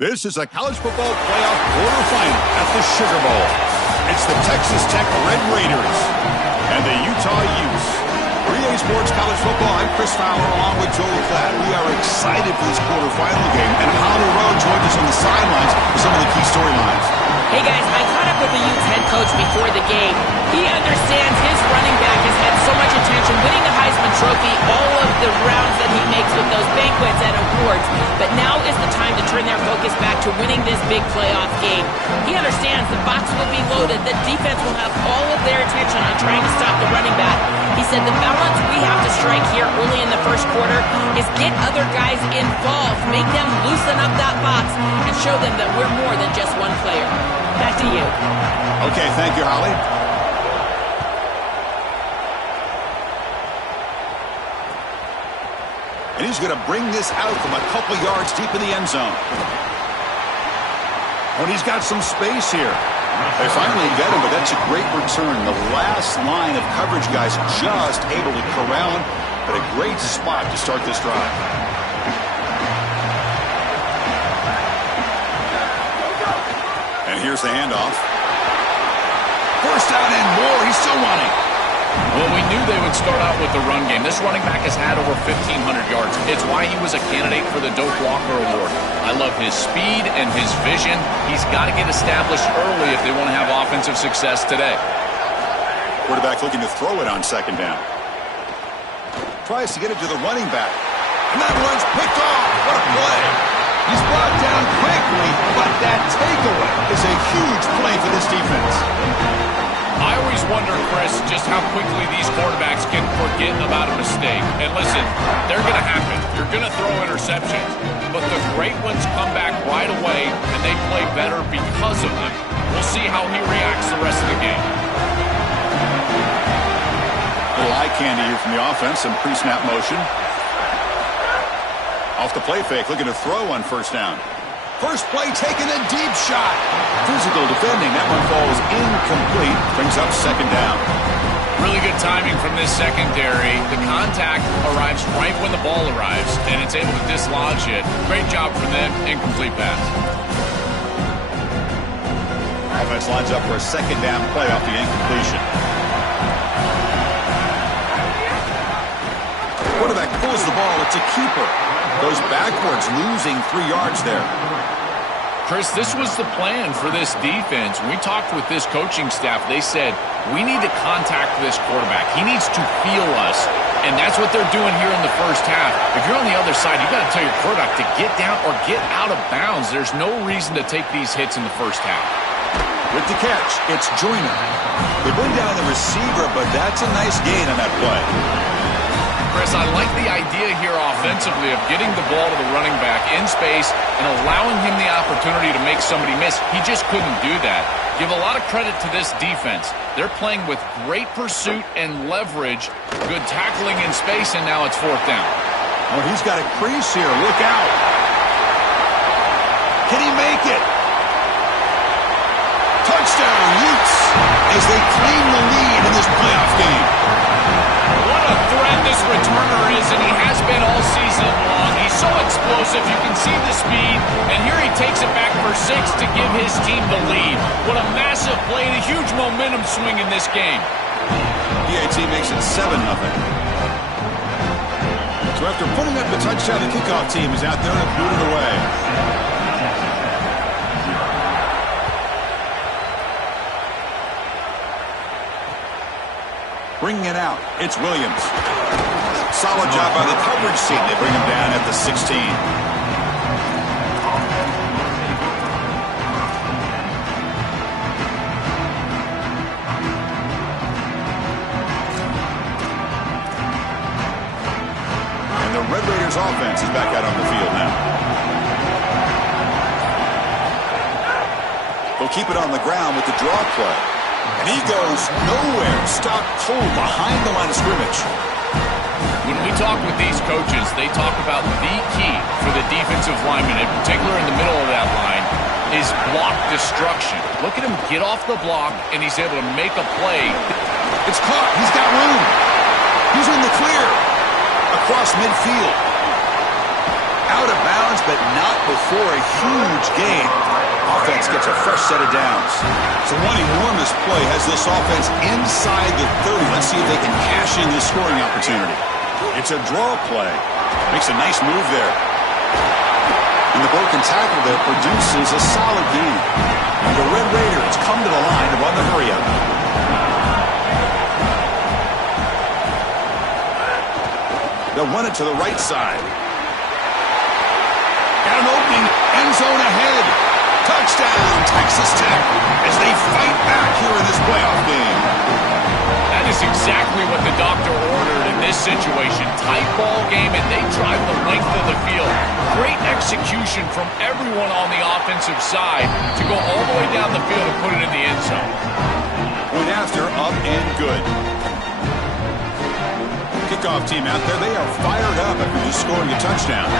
This is a college football playoff quarterfinal at the Sugar Bowl. It's the Texas Tech Red Raiders and the Utah Utes. For EA Sports College Football, I'm Chris Fowler along with Joel Klatt. We are excited for this quarterfinal game, and Holly Rowe joins us on the sidelines for some of the key storylines. Hey guys, I caught up with the Utes head coach before the game. He understands his running back has had so much attention, winning the Heisman Trophy, all of the rounds that he makes with those banquets and awards. But now is the time to turn their focus back to winning this big playoff game. He understands the box will be loaded, the defense will have all of their attention on trying to stop the running back. He said the balance we have to strike here early in the first quarter is get other guys involved, make them loosen up that box, and show them that we're more than just one player. Back to you. Okay, thank you, Holly. And he's going to bring this out from a couple yards deep in the end zone. When he's got some space here. They finally get him, but that's a great return. The last line of coverage guys just able to corral him, but a great spot to start this drive. And here's the handoff. First down and more. He's still running. Well, we knew they would start out with the run game. This running back has had over 1,500 yards. It's why he was a candidate for the Doak Walker Award. I love his speed and his vision. He's got to get established early if they want to have offensive success today. Quarterback looking to throw it on second down. Tries to get it to the running back. And that run's picked off. What a play. He's brought down quickly, but that takeaway is a huge play for this defense. I always wonder, Chris, just how quickly these quarterbacks can forget about a mistake. And listen, they're going to happen. You're going to throw interceptions. But the great ones come back right away, and they play better because of them. We'll see how he reacts the rest of the game. A little eye candy here from the offense. Some pre-snap motion. Off the play fake, looking to throw on first down. First play, taking a deep shot. Physical defending. That one falls incomplete. Brings up second down. Really good timing from this secondary. The contact arrives right when the ball arrives, and it's able to dislodge it. Great job from them. Incomplete pass. Offense lines up for a second down play off the incompletion. Quarterback pulls the ball. It's a keeper. Goes backwards, losing 3 yards there. Chris, this was the plan for this defense. When we talked with this coaching staff, they said, we need to contact this quarterback. He needs to feel us, and that's what they're doing here in the first half. If you're on the other side, you got to tell your quarterback to get down or get out of bounds. There's no reason to take these hits in the first half. With the catch, it's Joyner. They bring down the receiver, but that's a nice gain on that play. Chris, I like the idea here offensively of getting the ball to the running back in space and allowing him the opportunity to make somebody miss. He just couldn't do that. Give a lot of credit to this defense. They're playing with great pursuit and leverage, good tackling in space, and now it's fourth down. Oh, he's got a crease here. Look out. Can he make it? Touchdown, Utes, as they claim the lead in this playoff game. What a threat this returner is, and he has been all season long. He's so explosive. You can see the speed, and here he takes it back for 6 to give his team the lead. What a massive play and a huge momentum swing in this game. PAT makes it 7-0. So after putting up the touchdown, the kickoff team is out there and boot it away. Bringing it out, it's Williams. Solid job by the coverage team. They bring him down at the 16. And the Red Raiders offense is back out on the field now. They'll keep it on the ground with the draw play. And he goes nowhere. Stopped cold behind the line of scrimmage. When we talk with these coaches, they talk about the key for the defensive lineman, in particular in the middle of that line, is block destruction. Look at him get off the block, and he's able to make a play. It's caught. He's got room. He's in the clear. Across midfield. Out of bounds. yards, but not before a huge gain. Offense gets a fresh set of downs. So one enormous play has this offense inside the 30. Let's see if they can cash in this scoring opportunity. It's a draw play. Makes a nice move there. And the broken tackle there produces a solid gain. And the Red Raiders come to the line to run the hurry-up. They'll run it to the right side. Got an opening. End zone ahead. Touchdown, Texas Tech, as they fight back here in this playoff game. That is exactly what the doctor ordered in this situation. Tight ball game, and they drive the length of the field. Great execution from everyone on the offensive side to go all the way down the field and put it in the end zone. Point after, up and good. Kickoff team out there, they are fired up after just scoring a touchdown.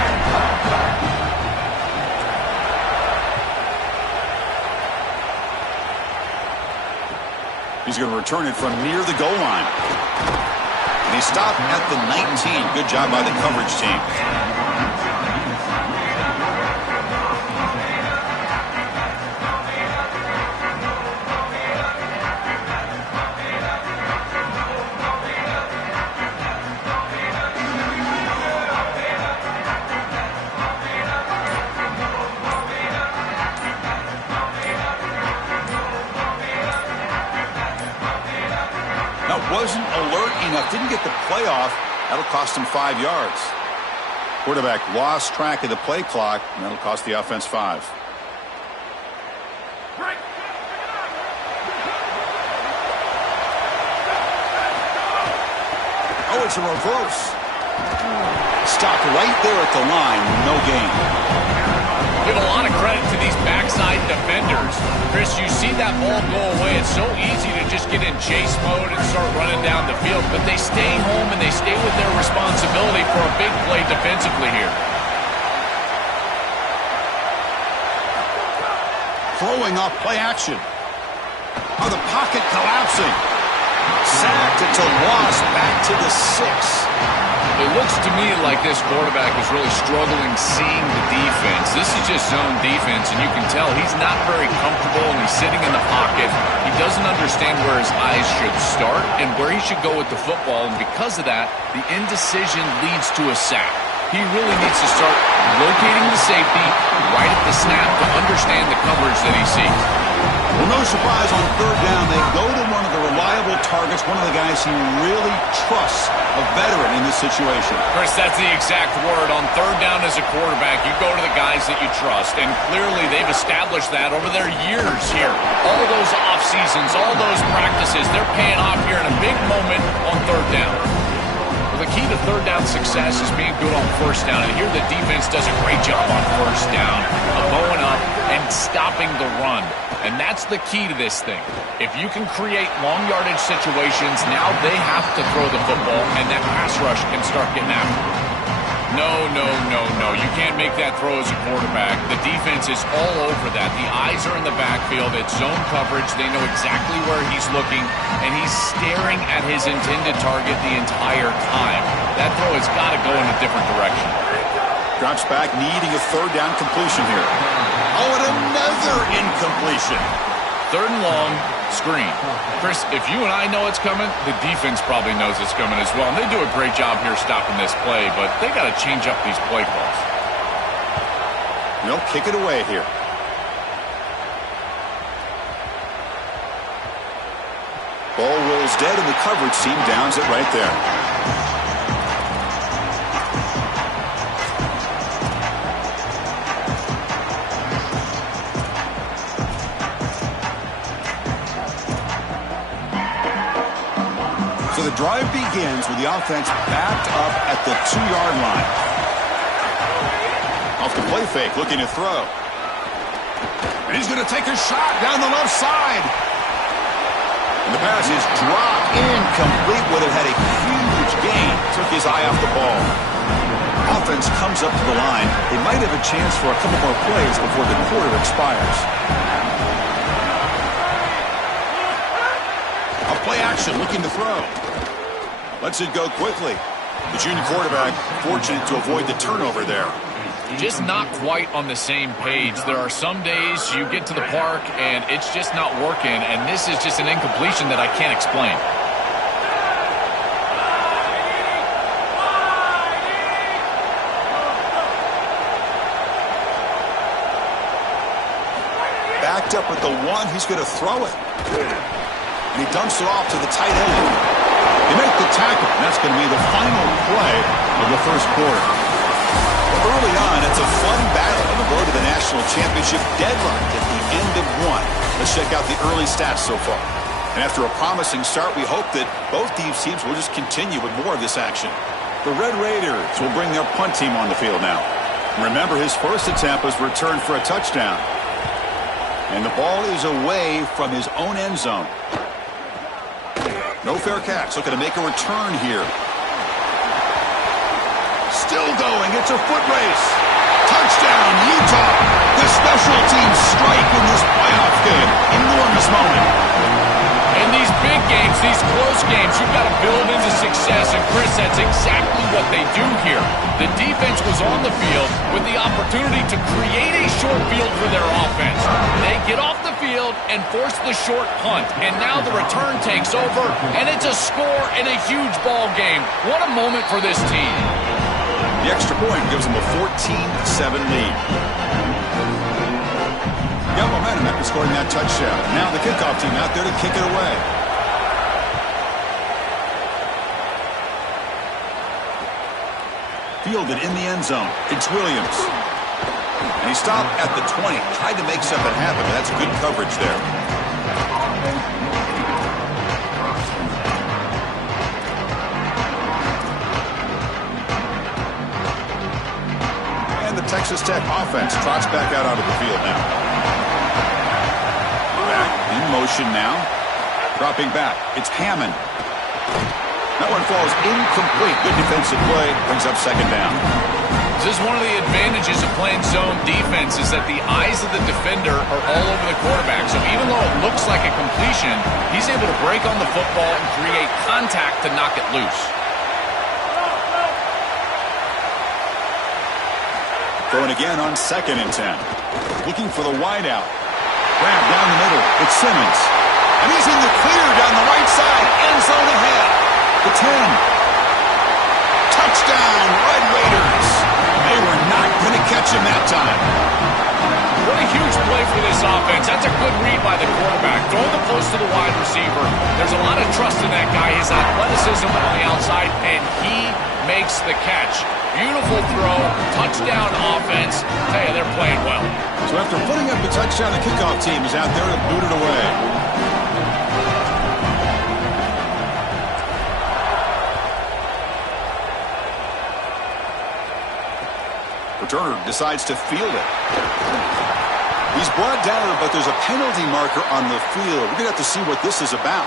He's going to return it from near the goal line. And he stopped at the 19. Good job by the coverage team. Wasn't alert enough, didn't get the play off. That'll cost him 5 yards. Quarterback lost track of the play clock, and that'll cost the offense 5. Oh, it's a reverse. Stopped right there at the line, no gain. Give a lot of credit to these backside defenders. Chris, you see that ball go away. It's so easy to just get in chase mode and start running down the field, but they stay home and they stay with their responsibility for a big play defensively here. Throwing off play action. Oh, the pocket collapsing. Sacked until lost back to the 6. It looks to me like this quarterback is really struggling seeing the defense. This is just zone defense, and you can tell he's not very comfortable, and he's sitting in the pocket. He doesn't understand where his eyes should start and where he should go with the football, and because of that, the indecision leads to a sack. He really needs to start locating the safety right at the snap to understand the coverage that he sees. Well, no surprise on third down. They go to one of the reliable targets, one of the guys he really trusts, a veteran in this situation. Chris, that's the exact word. On third down as a quarterback, you go to the guys that you trust, and clearly they've established that over their years here. All those off seasons, all those practices, they're paying off here in a big moment on third down. The key to third down success is being good on first down, and here the defense does a great job on first down of going up and stopping the run, and that's the key to this thing. If you can create long yardage situations, now they have to throw the football, and that pass rush can start getting after it. No. You can't make that throw as a quarterback. The defense is all over that. The eyes are in the backfield. It's zone coverage. They know exactly where he's looking, and he's staring at his intended target the entire time. That throw has got to go in a different direction. Drops back, needing a third down completion here. Oh, and another incompletion. Third and long, screen. Chris, if you and I know it's coming, the defense probably knows it's coming as well. And they do a great job here stopping this play, but they got to change up these play calls. They'll kick it away here. Ball rolls dead, and the coverage team downs it right there. So the drive begins with the offense backed up at the 2-yard line. Off the play fake, looking to throw. And he's going to take a shot down the left side. And the pass is dropped incomplete. Would have had a huge gain. Took his eye off the ball. Offense comes up to the line. They might have a chance for a couple more plays before the quarter expires. A play action, looking to throw. Lets it go quickly. The junior quarterback fortunate to avoid the turnover there. just not quite on the same page. There are some days you get to the park and it's just not working, and this is just an incompletion that I can't explain. Backed up with the one, he's going to throw it. And he dumps it off to the tight end. They make the tackle, and that's going to be the final play of the first quarter. Early on, it's a fun battle on the road to the national championship deadline at the end of one. Let's check out the early stats so far. And after a promising start, we hope that both these teams will just continue with more of this action. The Red Raiders will bring their punt team on the field now. Remember, his first attempt was returned for a touchdown. And the ball is away from his own end zone. No fair catch. Looking to make a return here. Still going. It's a foot race. Touchdown, Utah. The special teams strike in this playoff game. Enormous moment. In these big games, these close games, you've got to build into success. And, Chris, that's exactly what they do here. The defense was on the field with the opportunity to create a short field for their offense. They get off the field and force the short punt. And now the return takes over, and it's a score in a huge ball game. What a moment for this team. The extra point gives them a 14-7 lead. Got momentum after scoring that touchdown. Now the kickoff team out there to kick it away. Fielded in the end zone. It's Williams. And he stopped at the 20. Tried to make something happen, but that's good coverage there. And the Texas Tech offense trots back out onto the field now. Back in motion now. Dropping back. It's Hammond. That one falls incomplete. Good defensive play. Brings up second down. This is one of the advantages of playing zone defense is that the eyes of the defender are all over the quarterback. So even though it looks like a completion, he's able to break on the football and create contact to knock it loose. Throwing again on 2nd and 10. Looking for the wideout. Grab down the middle. It's Simmons. And he's in the clear down the right side. End zone ahead. The 10. Touchdown, Red Raiders. They were not going to catch him that time. What a huge play for this offense. That's a good read by the quarterback. Throw the post to the wide receiver. There's a lot of trust in that guy. His athleticism on the outside, and he makes the catch. Beautiful throw, touchdown offense. Tell you, they're playing well. So after putting up the touchdown, the kickoff team is out there to boot it away. Returner decides to field it. He's brought down, but there's a penalty marker on the field. We're going to have to see what this is about.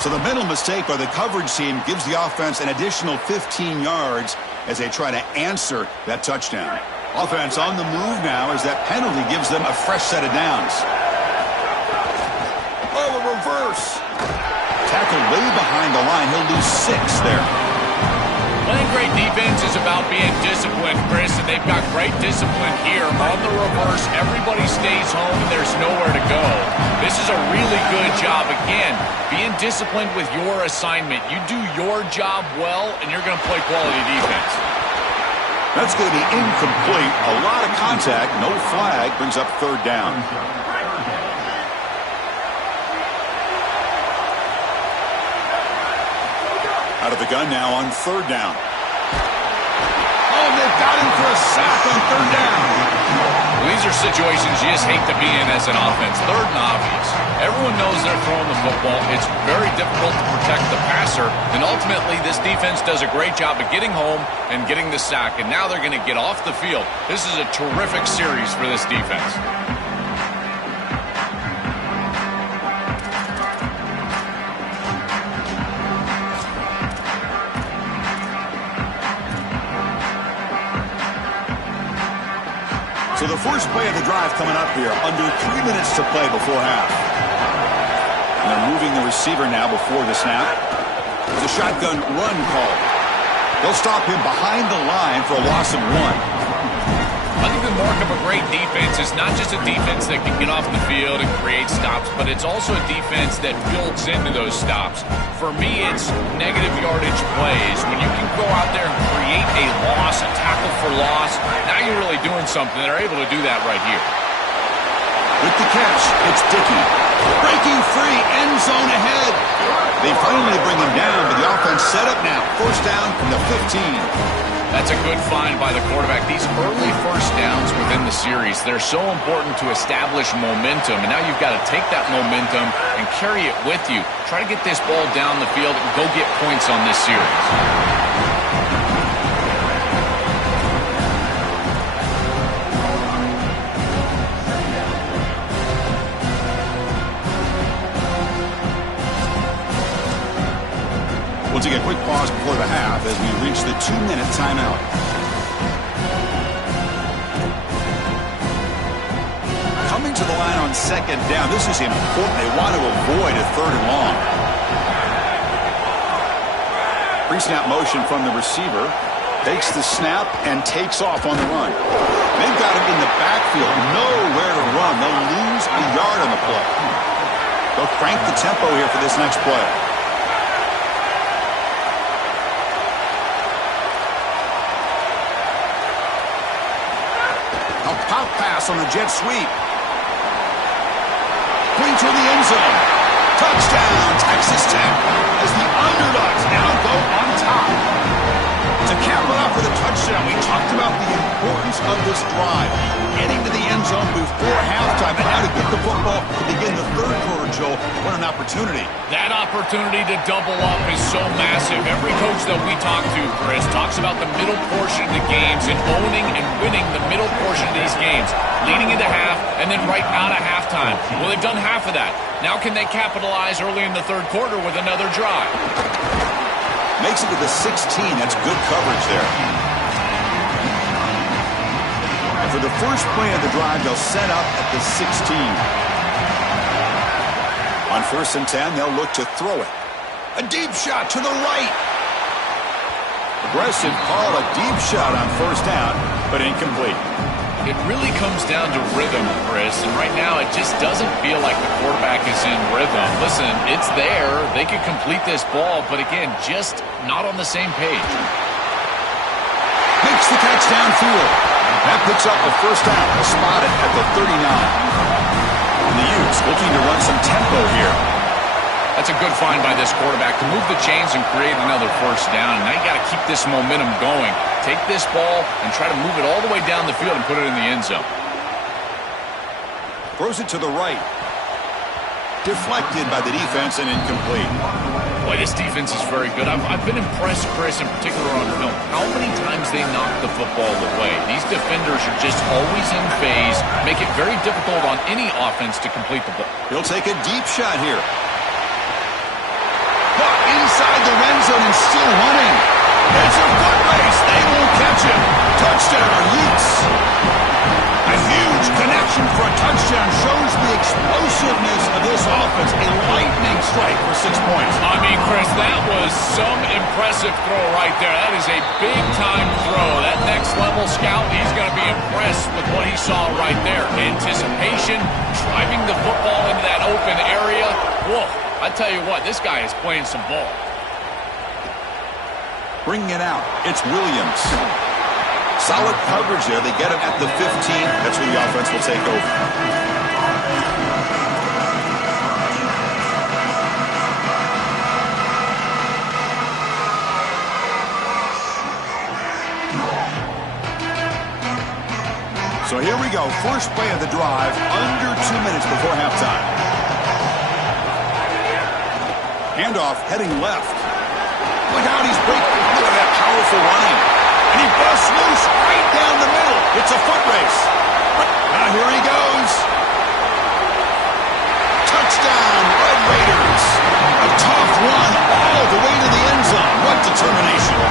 So the mental mistake by the coverage team gives the offense an additional 15 yards as they try to answer that touchdown. Offense on the move now as that penalty gives them a fresh set of downs. Oh, a reverse. Tackled way behind the line. He'll lose 6 there. Playing great defense is about being disciplined, Chris, and they've got great discipline here. On the reverse, everybody stays home and there's nowhere to go. This is a really good job. Again, being disciplined with your assignment. You do your job well, and you're going to play quality defense. That's going to be incomplete. A lot of contact. No flag. Brings up 3rd down. Out of the gun now on 3rd down. Oh, they've got him for a sack on 3rd down. Well, these are situations you just hate to be in as an offense. 3rd and obvious. Everyone knows they're throwing the football. It's very difficult to protect the passer. And ultimately, this defense does a great job of getting home and getting the sack. And now they're going to get off the field. This is a terrific series for this defense. So the first play of the drive coming up here. Under 3 minutes to play before half. And they're moving the receiver now before the snap. There's a shotgun run call. They'll stop him behind the line for a loss of 1. I think the mark of a great defense is not just a defense that can get off the field and create stops, but it's also a defense that builds into those stops. For me, it's negative yardage plays. When you can go out there and create a loss, a tackle for loss, now you're really doing something. They're able to do that right here. With the catch, it's Dickey. Breaking free, end zone ahead. They finally bring him down, but the offense set up now. First down from the 15. That's a good find by the quarterback. These early first downs within the series, they're so important to establish momentum. And now you've got to take that momentum and carry it with you. Try to get this ball down the field and go get points on this series. We'll take a quick pause before the half as we reach the 2-minute timeout. Coming to the line on second down. This is important. They want to avoid a third and long. Pre-snap motion from the receiver. Takes the snap and takes off on the run. They've got him in the backfield. Nowhere to run. They'll lose a yard on the play. They'll crank the tempo here for this next play. Pop pass on the jet sweep. Clean to the end zone. Touchdown, Texas Tech, as the underdogs now go on top. To cap it off with a touchdown, we talked about the importance of this drive. Getting to the end zone before halftime, and now to get the football to begin the third quarter, Joel. What an opportunity. That opportunity to double up is so massive. Every coach that we talk to, Chris, talks about the middle portion of the games and owning and winning the middle portion of these games, leading into half and then right out of halftime. Well, they've done half of that. Now can they capitalize early in the third quarter with another drive? Makes it to the 16. That's good coverage there. And for the first play of the drive, they'll set up at the 16. On 1st and 10, they'll look to throw it. A deep shot to the right. Aggressive call, a deep shot on 1st down, but incomplete. It really comes down to rhythm, Chris, and right now it just doesn't feel like the quarterback is in rhythm. Listen, it's there. They could complete this ball, but again, just not on the same page. Makes the catch downfield. That picks up a 1st down, spotted at the 39. And the Utes looking to run some tempo here. That's a good find by this quarterback to move the chains and create another 1st down. Now you got to keep this momentum going. Take this ball and try to move it all the way down the field and put it in the end zone. Throws it to the right. Deflected by the defense and incomplete. Boy, this defense is very good. I've been impressed, Chris, in particular on film, how many times they knock the football away. These defenders are just always in phase, make it very difficult on any offense to complete the ball. He'll take a deep shot here. Caught inside the red zone and still running. It's a foot race. They won't catch him. Touchdown, Utes. A huge connection for a touchdown shows the explosiveness of this offense. A lightning strike for 6 points. I mean, Chris, that was some impressive throw right there. That is a big-time throw. That next-level scout, he's going to be impressed with what he saw right there. Anticipation, driving the football into that open area. Whoa, I tell you what, this guy is playing some ball. Bringing it out, it's Williams. Solid coverage there. They get him at the 15. That's where the offense will take over. So here we go. First play of the drive, under 2 minutes before halftime. Handoff heading left. Look out, he's breaking. Look at that powerful running. And he busts loose right down the middle. It's a foot race. Now here he goes. Touchdown, Red Raiders. A tough run all the way to the end zone. What determination.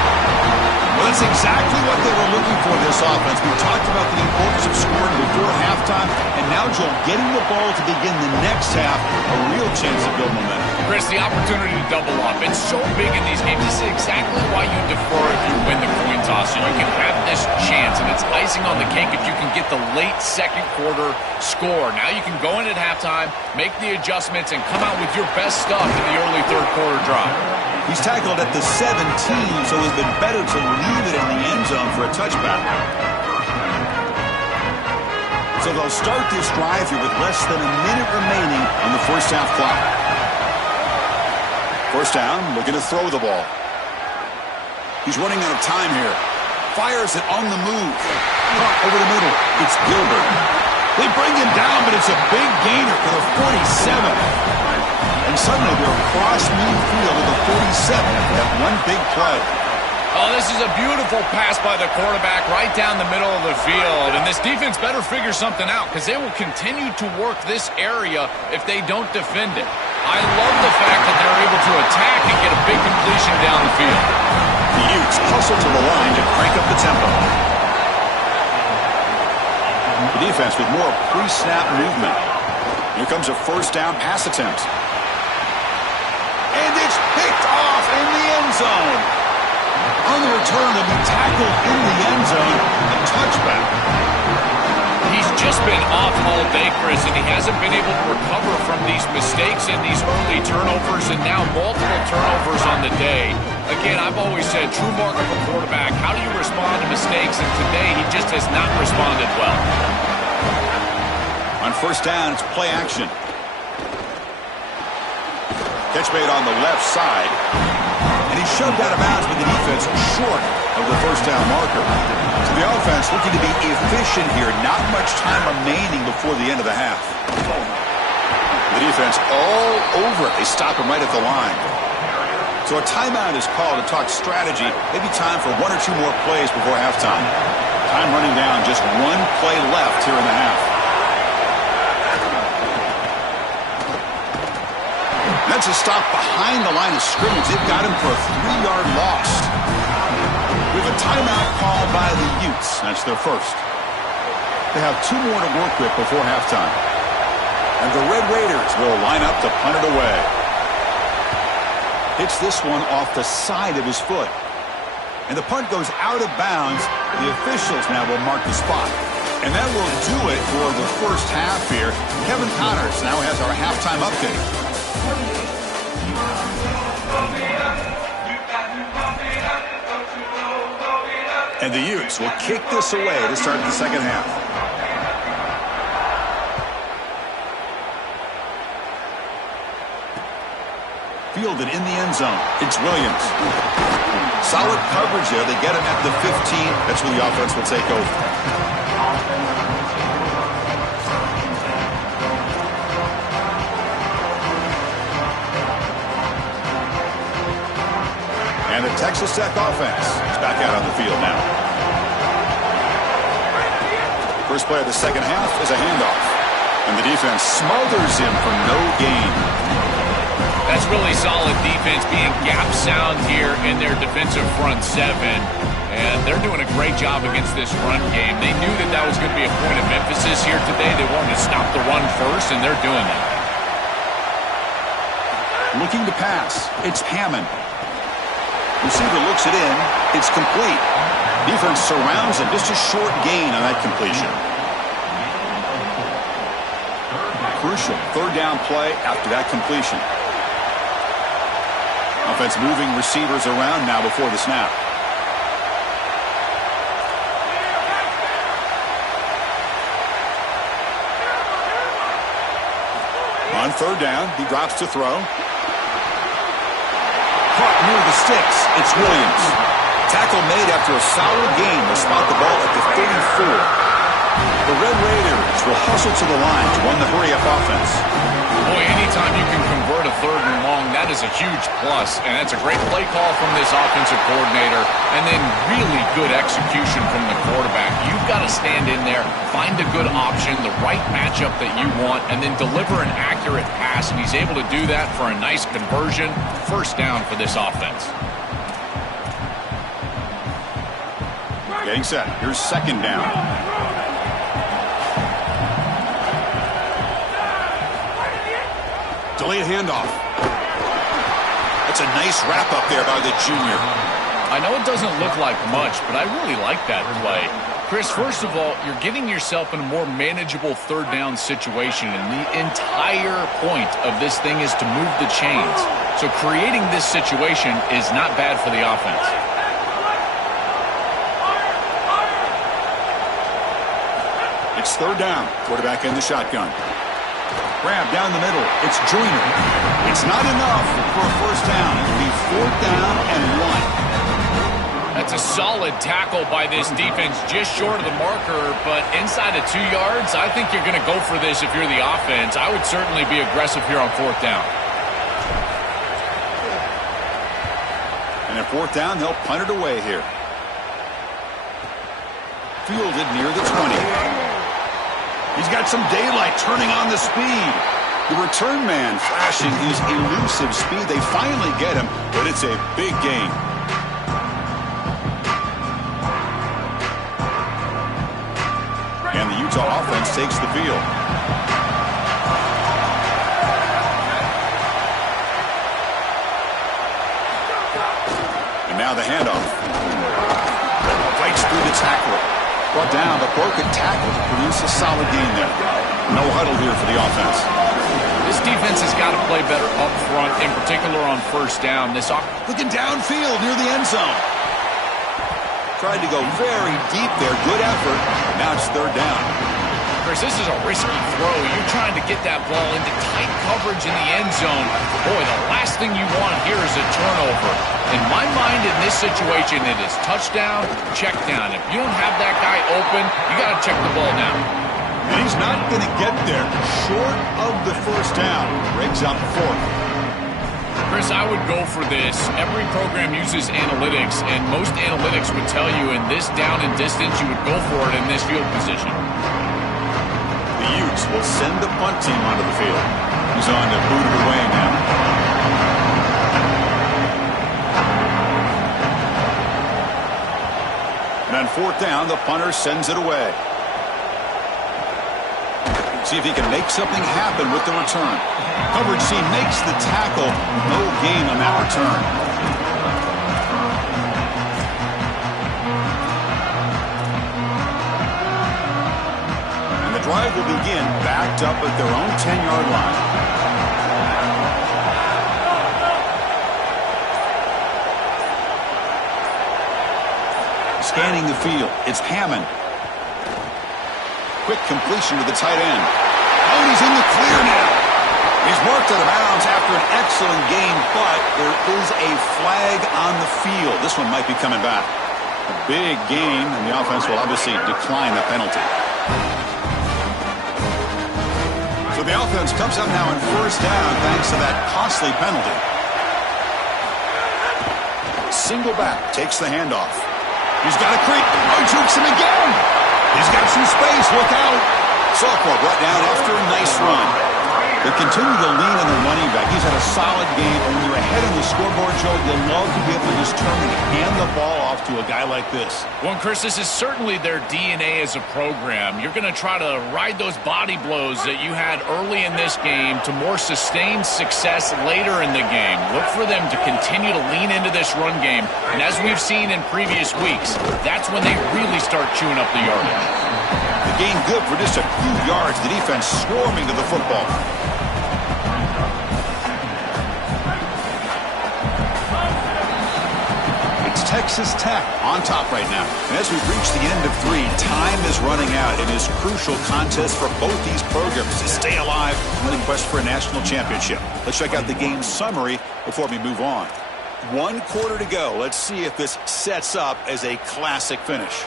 Well, that's exactly what they were looking for this offense. We talked about the importance of scoring before halftime. halftime, and now Joel getting the ball to begin the next half, a real chance to build momentum. Chris, the opportunity to double up. It's so big in these games. This is exactly why you defer if you win the coin toss. So you can have this chance, and it's icing on the cake if you can get the late second quarter score. Now you can go in at halftime, make the adjustments, and come out with your best stuff in the early third quarter drive. He's tackled at the 17, so it's been better to leave it in the end zone for a touchback. So they'll start this drive here with less than a minute remaining on the first half clock. First down, looking to throw the ball. He's running out of time here. Fires it on the move. Caught over the middle. It's Gilbert. They bring him down, but it's a big gainer for the 47. And suddenly they're across midfield at the 47 after that one big play. Oh, this is a beautiful pass by the quarterback right down the middle of the field. And this defense better figure something out because they will continue to work this area if they don't defend it. I love the fact that they're able to attack and get a big completion down the field. The Utes hustle to the line to crank up the tempo. The defense with more pre-snap movement. Here comes a first down pass attempt. And it's picked off in the end zone. On the return, they'll be tackled in the end zone. A touchback. He's just been off all day, Chris, and he hasn't been able to recover from these mistakes and these early turnovers, and now multiple turnovers on the day. Again, I've always said, true mark of a quarterback, how do you respond to mistakes? And today, he just has not responded well. On first down, it's play action. Catch made on the left side. And he's shoved out of bounds with the defense short of the first down marker. So the offense looking to be efficient here. Not much time remaining before the end of the half. The defense all over it. They stop him right at the line. So a timeout is called to talk strategy. Maybe time for one or two more plays before halftime. Time running down. Just one play left here in the half. That's a stop behind the line of scrimmage. They've got him for a 3-yard loss. With a timeout called by the Utes. That's their first. They have two more to work with before halftime. And the Red Raiders will line up to punt it away. Hits this one off the side of his foot. And the punt goes out of bounds. The officials now will mark the spot. And that will do it for the first half here. Kevin Connors now has our halftime update. And the Utes will kick this away to start the second half. Fielded in the end zone. It's Williams. Solid coverage there. They get him at the 15. That's where the offense will take over. And the Texas Tech offense is back out on the field now. First play of the second half is a handoff. And the defense smothers him for no gain. That's really solid defense, being gap sound here in their defensive front seven. And they're doing a great job against this run game. They knew that that was going to be a point of emphasis here today. They wanted to stop the run first, and they're doing that. Looking to pass. It's Hammond. Receiver looks it in. It's complete. Defense surrounds him. Just a short gain on that completion. Crucial third down play after that completion. Offense moving receivers around now before the snap. On third down, he drops to throw. Caught near the sticks. It's Williams. Tackle made after a solid gain to spot the ball at the 34. The Red Raiders will hustle to the line to run the hurry-up offense. Boy, anytime you can convert a third and long, that is a huge plus. And it's a great play call from this offensive coordinator. And then really good execution from the quarterback. You've got to stand in there, find a good option, the right matchup that you want, and then deliver an accurate pass. And he's able to do that for a nice conversion. First down for this offense. Getting set. Here's second down. Delayed handoff. That's a nice wrap up there by the junior. I know it doesn't look like much, but I really like that play. Chris, first of all, you're getting yourself in a more manageable third down situation, and the entire point of this thing is to move the chains. So creating this situation is not bad for the offense. It's third down. Quarterback in the shotgun. Grab down the middle. It's Joyner. It's not enough for a first down. It'll be fourth down and 1. That's a solid tackle by this defense, just short of the marker, but inside of 2 yards, I think you're going to go for this if you're the offense. I would certainly be aggressive here on fourth down. And at fourth down, they'll punt it away here. Fielded near the 20. He's got some daylight turning on the speed. The return man flashing his elusive speed. They finally get him, but it's a big gain. And the Utah offense takes the field. And now the handoff. Fights through the tackler. Brought down, but broken tackle to produce a solid gain there. No huddle here for the offense. This defense has got to play better up front, in particular on first down. Looking downfield near the end zone. Tried to go very deep there. Good effort. Now it's third down. Chris, this is a risky throw. You're trying to get that ball into tight coverage in the end zone. Boy, the last thing you want here is a turnover. In my mind, in this situation, it is touchdown, check down. If you don't have that guy open, you got to check the ball down. And he's not going to get there. Short of the first down. Breaks up fourth. Chris, I would go for this. Every program uses analytics, and most analytics would tell you in this down and distance, you would go for it in this field position. The Utes will send the punt team onto the field. He's on to boot it away now. And on fourth down, the punter sends it away. See if he can make something happen with the return. Coverage C makes the tackle. No gain on that return. And the drive will begin backed up at their own 10-yard line. Scanning the field, it's Hammond. Quick completion to the tight end. Oh, and he's in the clear now. He's marked out of bounds after an excellent game, but there is a flag on the field. This one might be coming back. A big gain, and the offense will obviously decline the penalty. So the offense comes up now in first down thanks to that costly penalty. Single back takes the handoff. He's got a creep. Oh, he jukes him again. He's got some space. Look out. Sophomore brought down after a nice run. They continue to lean on their running back. He's had a solid game. And when you're ahead on the scoreboard, Joe, you'll love to be able to just turn and hand the ball off to a guy like this. Well, Chris, this is certainly their DNA as a program. You're going to try to ride those body blows that you had early in this game to more sustained success later in the game. Look for them to continue to lean into this run game. And as we've seen in previous weeks, that's when they really start chewing up the yardage. The gain good for just a few yards. The defense swarming to the football. Texas Tech on top right now. And as we've reached the end of 3, time is running out. It is a crucial contest for both these programs to stay alive in the quest for a national championship. Let's check out the game summary before we move on. 1 quarter to go. Let's see if this sets up as a classic finish.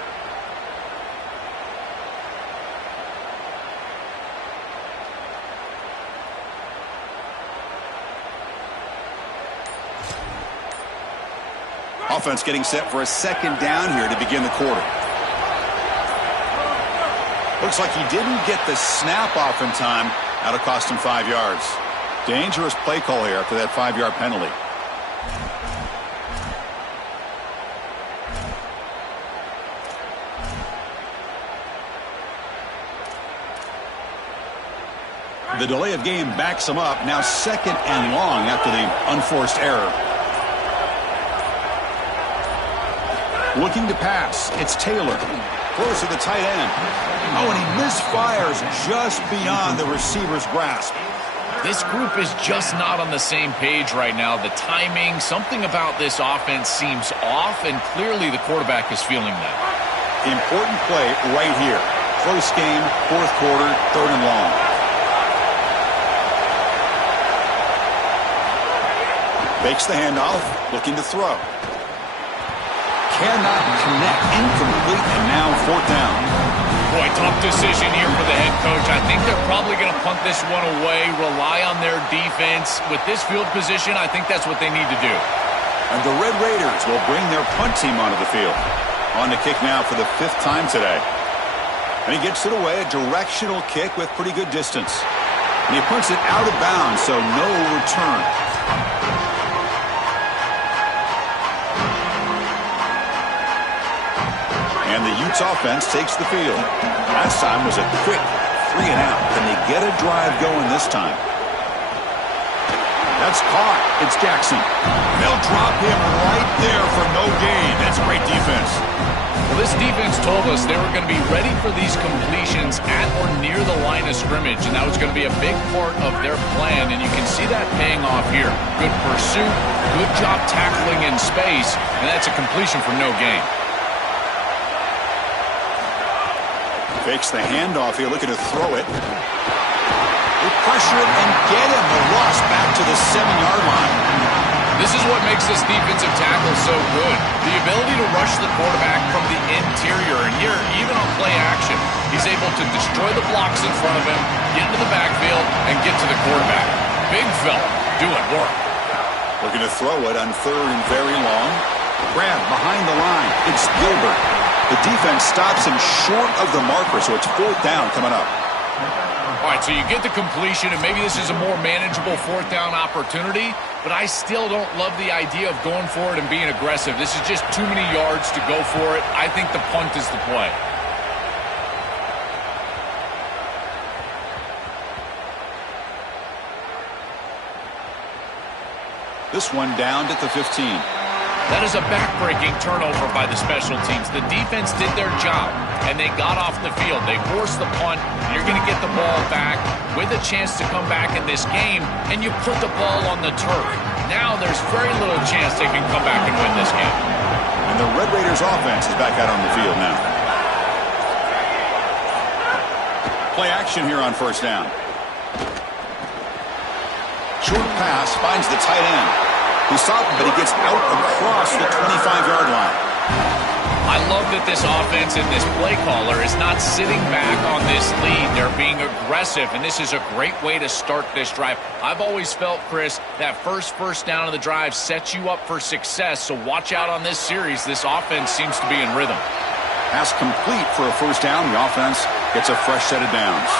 Offense getting set for a second down here to begin the quarter. Looks like he didn't get the snap off in time. That'll cost him 5 yards. Dangerous play call here after that 5-yard penalty. The delay of game backs him up. Now 2nd and long after the unforced error. Looking to pass. It's Taylor. Close to the tight end. Oh, and he misfires just beyond the receiver's grasp. This group is just not on the same page right now. The timing, something about this offense seems off, and clearly the quarterback is feeling that. Important play right here. Close game, 4th quarter, 3rd and long. Fakes the handoff, looking to throw. Cannot connect, incomplete, and now 4th down. Boy, tough decision here for the head coach. I think they're probably going to punt this one away, rely on their defense. With this field position, I think that's what they need to do. And the Red Raiders will bring their punt team onto the field. On the kick now for the 5th time today. And he gets it away, a directional kick with pretty good distance. And he punts it out of bounds, so no return. And the Utes offense takes the field. Last time was a quick 3 and out. Can they get a drive going this time? That's caught. It's Jackson. They'll drop him right there for no gain. That's great defense. Well, this defense told us they were going to be ready for these completions at or near the line of scrimmage, and that was going to be a big part of their plan, and you can see that paying off here. Good pursuit, good job tackling in space, and that's a completion for no gain. Fakes the handoff here, looking to throw it. They pressure it and get him. The loss back to the 7-yard line. This is what makes this defensive tackle so good. The ability to rush the quarterback from the interior. And here, even on play action, he's able to destroy the blocks in front of him, get into the backfield, and get to the quarterback. Big fella doing work. Looking to throw it on 3rd and very long. Grab behind the line. It's Gilbert. The defense stops him short of the marker, so it's 4th down coming up. All right, so you get the completion, and maybe this is a more manageable 4th down opportunity, but I still don't love the idea of going for it and being aggressive. This is just too many yards to go for it. I think the punt is the play. This one downed at the 15. That is a back-breaking turnover by the special teams. The defense did their job, and they got off the field. They forced the punt. You're going to get the ball back with a chance to come back in this game, and you put the ball on the turf. Now there's very little chance they can come back and win this game. And the Red Raiders offense is back out on the field now. Play action here on 1st down. Short pass finds the tight end. He stopped, but he gets out across the 25-yard line. I love that this offense and this play caller is not sitting back on this lead. They're being aggressive, and this is a great way to start this drive. I've always felt, Chris, that first down of the drive sets you up for success, so watch out on this series. This offense seems to be in rhythm. Pass complete for a 1st down. The offense gets a fresh set of downs.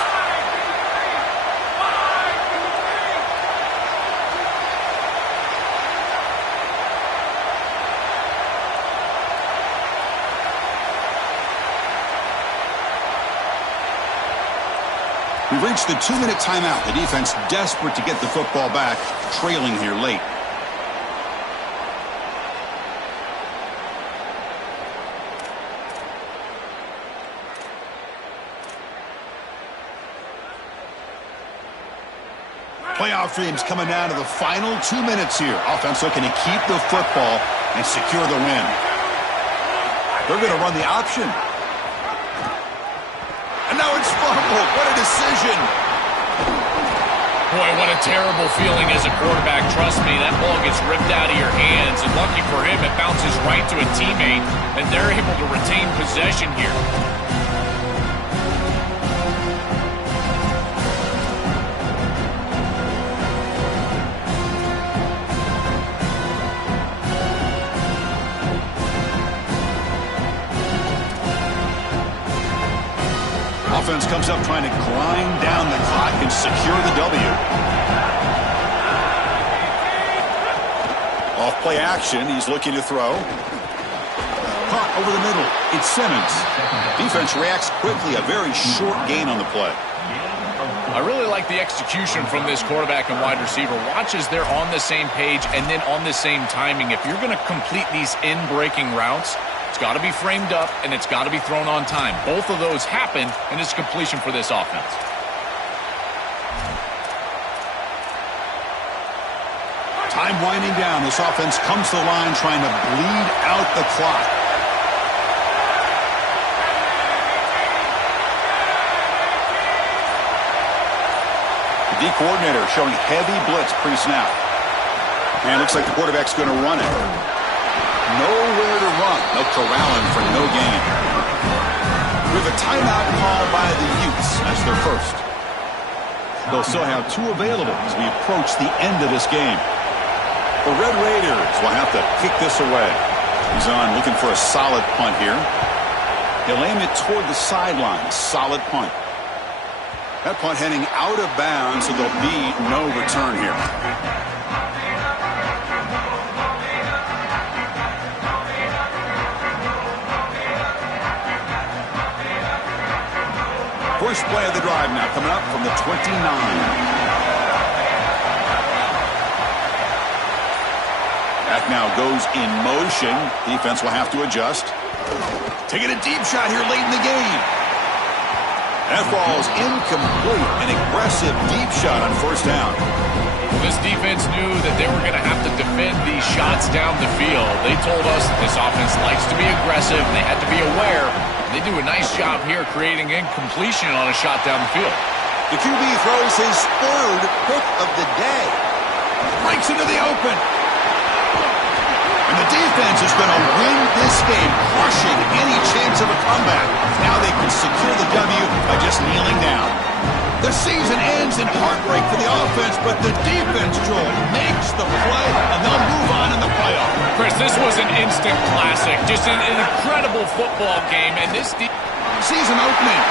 We've reached the 2-minute timeout. The defense desperate to get the football back, trailing here late. Playoff dreams coming down to the final 2 minutes here. Offense looking to keep the football and secure the win. They're going to run the option. And now it's fumbled. What a decision. Boy, what a terrible feeling as a quarterback. Trust me, that ball gets ripped out of your hands. And lucky for him, it bounces right to a teammate. And they're able to retain possession here. Offense comes up trying to grind down the clock and secure the W. Off play action, he's looking to throw. Caught over the middle. It's Simmons. Defense reacts quickly. A very short gain on the play. I really like the execution from this quarterback and wide receiver. Watch as they're on the same page and then on the same timing. If you're going to complete these in-breaking routes, it's got to be framed up and it's got to be thrown on time. Both of those happen, and it's completion for this offense. Time winding down. This offense comes to the line trying to bleed out the clock. The D coordinator showing heavy blitz pre-snap. And it looks like the quarterback's going to run it. Nowhere to run. They'll corral him for no gain. With a timeout called by the Utes. That's their first. They'll still have two available as we approach the end of this game. The Red Raiders will have to kick this away. He's on looking for a solid punt here. He'll aim it toward the sideline. Solid punt. That punt heading out of bounds, so there'll be no return here. First play of the drive now coming up from the 29. That now goes in motion. Defense will have to adjust. Taking a deep shot here late in the game. That falls incomplete. An aggressive deep shot on first down. Well, this defense knew that they were going to have to defend these shots down the field. They told us that this offense likes to be aggressive. They had to be aware. They do a nice job here creating incompletion on a shot down the field. The QB throws his third pick of the day. Breaks into the open. And the defense is going to win this game, crushing any chance of a comeback. Now they can secure the W by just kneeling down. The season ends in heartbreak for the offense, but the defense, Joel, makes the play, and they'll move on in the playoff. Chris, this was an instant classic. Just an incredible football game, and this season opening.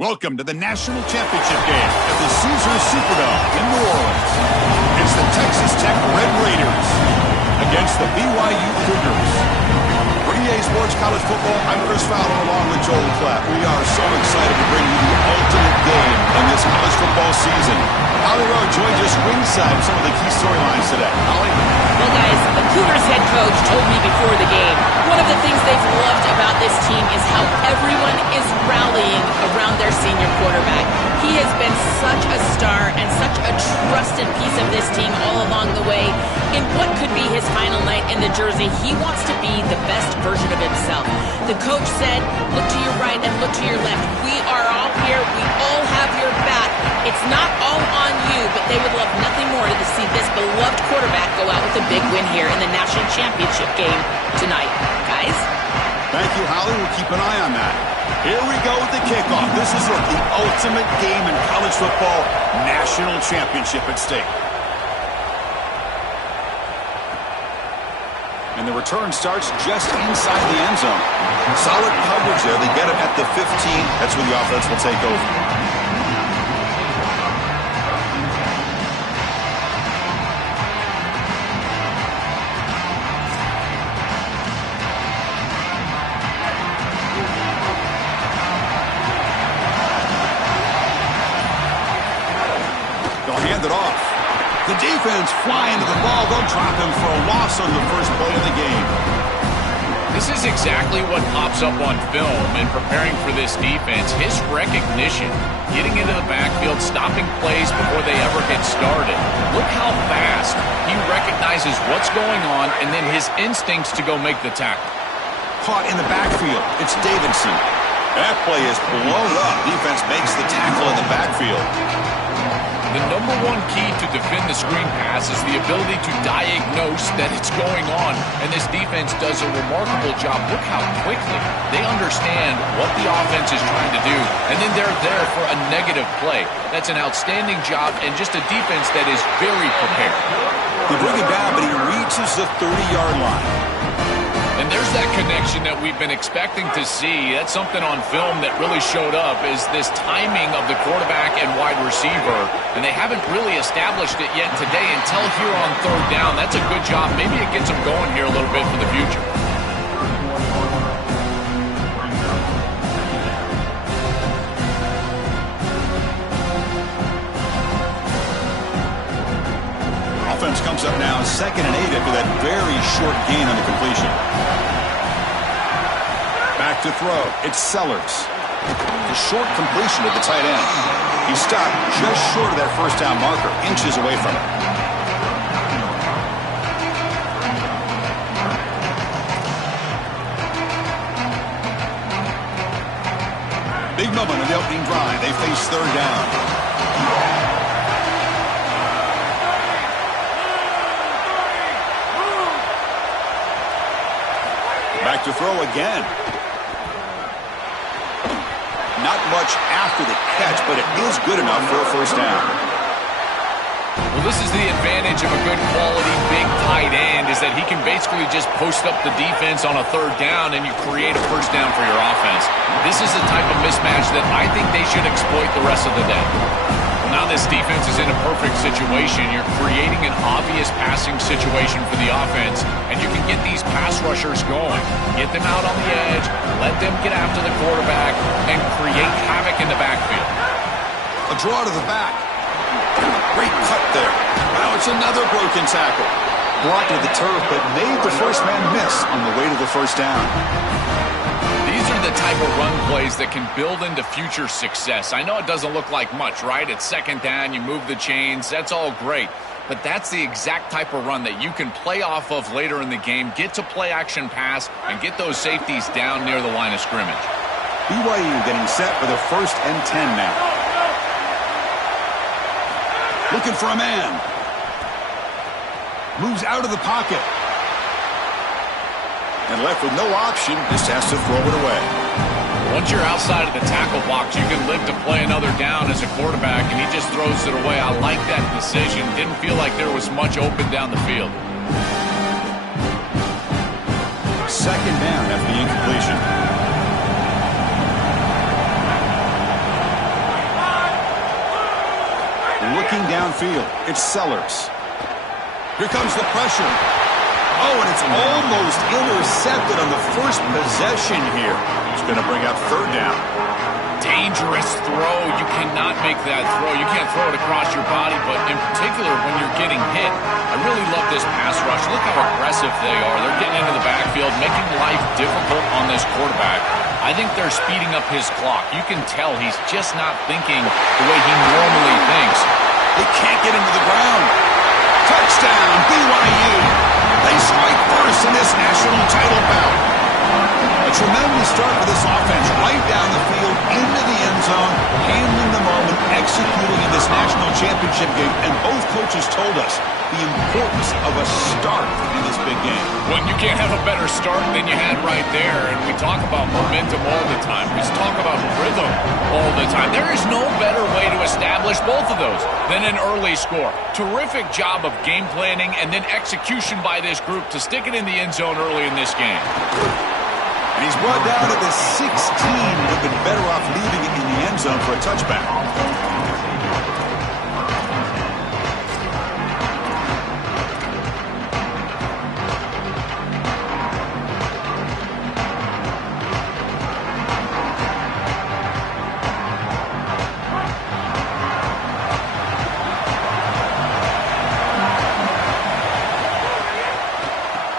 Welcome to the National Championship game at the Caesars Superdome in New Orleans. It's the Texas Tech Red Raiders against the BYU Cougars. For EA Sports College Football, I'm Chris Fowler along with Joel Klatt. We are so excited to bring you the ultimate game in this college football season. Holly Rowe joins us ringside with some of the key storylines today. Holly? Well, guys, the Cougars head coach told me before the game, one of the things they've loved about this team is how everyone is rallying around their senior quarterback. He has been such a star and such a trusted piece of this team all along the way. In what could be his final night in the jersey, he wants to be the best version of himself. The coach said, look to your right and look to your left. We are all here. We all have your back. It's not all on you, but they would love nothing more to see this beloved quarterback go out with a big win here in the national championship game tonight. Guys? Thank you, Holly. We'll keep an eye on that. Here we go with the kickoff. This is it, the ultimate game in college football, national championship at stake. And the return starts just inside the end zone. Solid coverage there. They get it at the 15. That's where the offense will take over. Hand it off. The defense flying to the ball. They'll drop him for a loss on the first play of the game. This is exactly what pops up on film in preparing for this defense. His recognition, getting into the backfield, stopping plays before they ever get started. Look how fast he recognizes what's going on and then his instincts to go make the tackle. Caught in the backfield. It's Davidson. That play is blown up. Defense makes the tackle in the backfield. The number one key to defend the screen pass is the ability to diagnose that it's going on, and this defense does a remarkable job. Look how quickly they understand what the offense is trying to do, and then they're there for a negative play. That's an outstanding job and just a defense that is very prepared. They bring it down, but he reaches the 30-yard line. And there's that connection that we've been expecting to see. That's something on film that really showed up, is this timing of the quarterback and wide receiver. And they haven't really established it yet today until here on third down. That's a good job. Maybe it gets them going here a little bit for the future. Offense comes up now, 2nd and 8 after that very short gain on the completion. Back to throw. It's Sellers. The short completion to the tight end. He stopped just short of that first down marker, inches away from it. Big moment in the opening drive. They face third down. Back to throw again. Not much after the catch, but it is good enough for a first down. Well, this is the advantage of a good quality big tight end, is that he can basically just post up the defense on a third down and you create a first down for your offense. This is the type of mismatch that I think they should exploit the rest of the day. Now this defense is in a perfect situation. You're creating an obvious passing situation for the offense, and you can get these pass rushers going. Get them out on the edge, let them get after the quarterback, and create havoc in the backfield. A draw to the back. Great cut there. Now it's another broken tackle. Brought to the turf, but made the first man miss on the way to the first down. These are the type of run plays that can build into future success. I know it doesn't look like much, right? It's 2nd down, you move the chains, that's all great. But that's the exact type of run that you can play off of later in the game, get to play action pass, and get those safeties down near the line of scrimmage. BYU getting set for the 1st and 10 now. Looking for a man. Moves out of the pocket. And left with no option, just has to throw it away. Once you're outside of the tackle box, you can live to play another down as a quarterback, and he just throws it away. I like that decision. Didn't feel like there was much open down the field. 2nd down after the incompletion. downfield. It's Sellers. Here comes the pressure. Oh, and it's almost intercepted on the first possession here. It's going to bring up third down. Dangerous throw. You cannot make that throw. You can't throw it across your body, but in particular when you're getting hit. I really love this pass rush. Look how aggressive they are. They're getting into the backfield, making life difficult on this quarterback. I think they're speeding up his clock. You can tell he's just not thinking the way he normally thinks. They can't get him to the ground. Touchdown, BYU. They strike first in this national title bout. A tremendous start for this offense, right down the field, into the end zone, handling the moment, executing in this national championship game. And both coaches told us the importance of a start in this big game. Well, you can't have a better start than you had right there. And we talk about momentum all the time. We talk about rhythm all the time. There is no better way to establish both of those than an early score. Terrific job of game planning and then execution by this group to stick it in the end zone early in this game. And he's brought down at the 16. Would have been better off leaving it in the end zone for a touchback.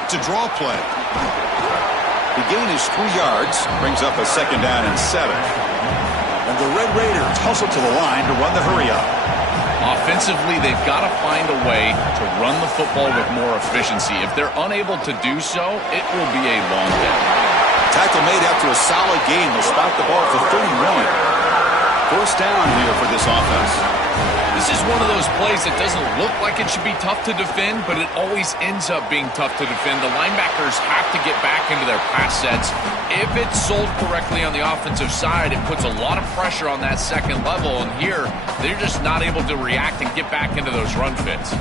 It's a draw play. The gain is 3 yards, brings up a second down and 7. And the Red Raiders hustle to the line to run the hurry-up. Offensively, they've got to find a way to run the football with more efficiency. If they're unable to do so, it will be a long day. Tackle made after a solid gain. They'll spot the ball for 31. First down here for this offense. This is one of those plays that doesn't look like it should be tough to defend, but it always ends up being tough to defend. The linebackers have to get back into their pass sets. If it's sold correctly on the offensive side, it puts a lot of pressure on that second level, and here, they're just not able to react and get back into those run fits.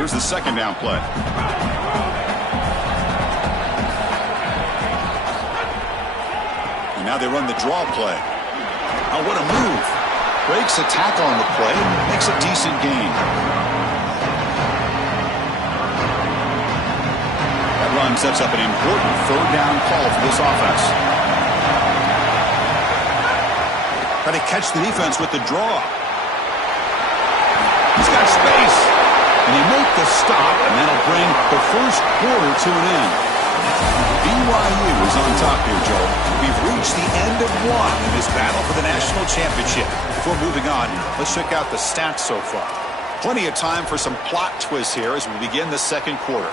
Here's the second down play. And now they run the draw play. Oh, what a move. Breaks a tackle on the play, makes a decent gain. That run sets up an important third down call for this offense. Try to catch the defense with the draw. He's got space. And they make the stop, and that'll bring the first quarter to an end. BYU is on top here, Joe. We've reached the end of one in this battle for the national championship. Before moving on, let's check out the stats so far. Plenty of time for some plot twists here as we begin the second quarter.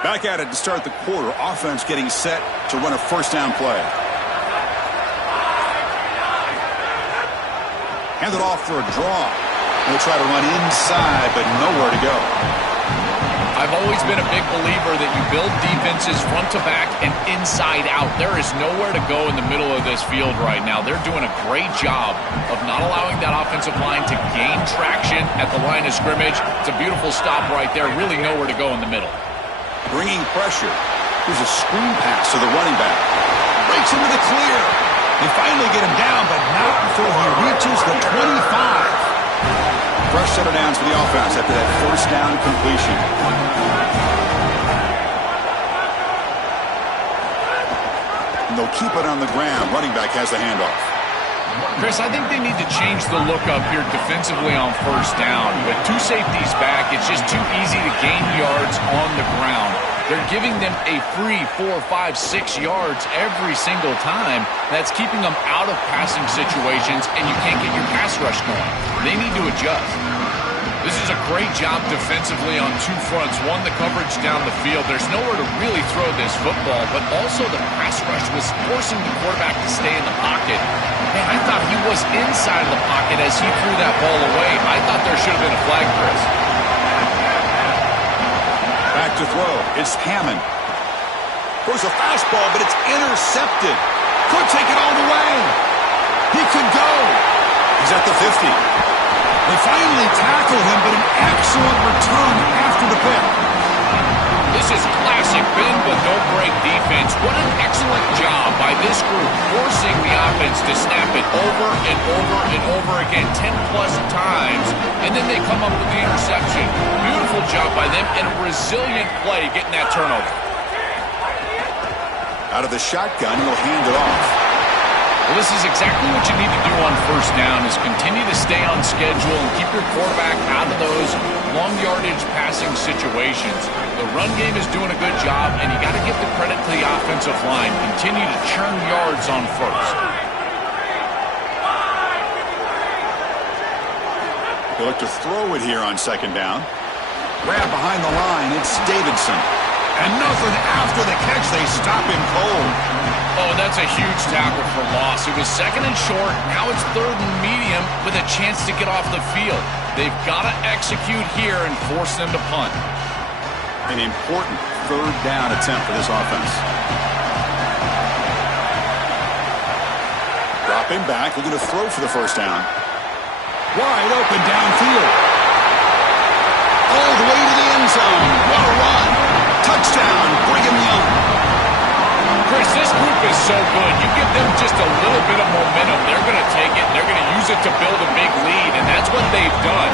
Back at it to start the quarter. Offense getting set to run a first down play. Hand it off for a draw. They'll try to run inside, but nowhere to go. I've always been a big believer that you build defenses front to back and inside out. There is nowhere to go in the middle of this field right now. They're doing a great job of not allowing that offensive line to gain traction at the line of scrimmage. It's a beautiful stop right there. Really nowhere to go in the middle. Bringing pressure. Here's a screen pass to the running back. Breaks into the clear. They finally get him down, but not before he reaches the 25. Fresh set of downs for the offense after that first down completion. And they'll keep it on the ground. Running back has the handoff. Chris, I think they need to change the look up here defensively on first down. With two safeties back, it's just too easy to gain yards on the ground. They're giving them a free 4, 5, 6 yards every single time. That's keeping them out of passing situations, and you can't get your pass rush going. They need to adjust. This is a great job defensively on two fronts. One, the coverage down the field. There's nowhere to really throw this football, but also the pass rush was forcing the quarterback to stay in the pocket. Man, I thought he was inside of the pocket as he threw that ball away. I thought there should have been a flag, Chris. Back to throw. It's Hammond. Throws a fastball, but it's intercepted. Could take it all the way. He could go. He's at the 50. They finally tackle him, but an excellent return after the pick. This is classic bend but don't break defense. What an excellent job by this group, forcing the offense to snap it over and over and over again 10-plus times, and then they come up with the interception. Beautiful job by them and a resilient play getting that turnover. Out of the shotgun, he'll hand it off. Well, this is exactly what you need to do on first down is continue to stay on schedule and keep your quarterback out of those long yardage passing situations. The run game is doing a good job, and you got to give the credit to the offensive line. Continue to churn yards on first. They look to throw it here on second down. Grab behind the line. It's Davidson. And nothing after the catch. They stop him cold. Oh, that's a huge tackle for loss. It was second and short. Now it's third and medium with a chance to get off the field. They've got to execute here and force them to punt. An important third down attempt for this offense. Dropping back, looking to throw for the first down. Wide open downfield. All the way to the end zone. What a run. Touchdown, Brigham Young. Chris, this group is so good. You give them just a little bit of momentum, they're going to take it, they're going to use it to build a big lead, and that's what they've done.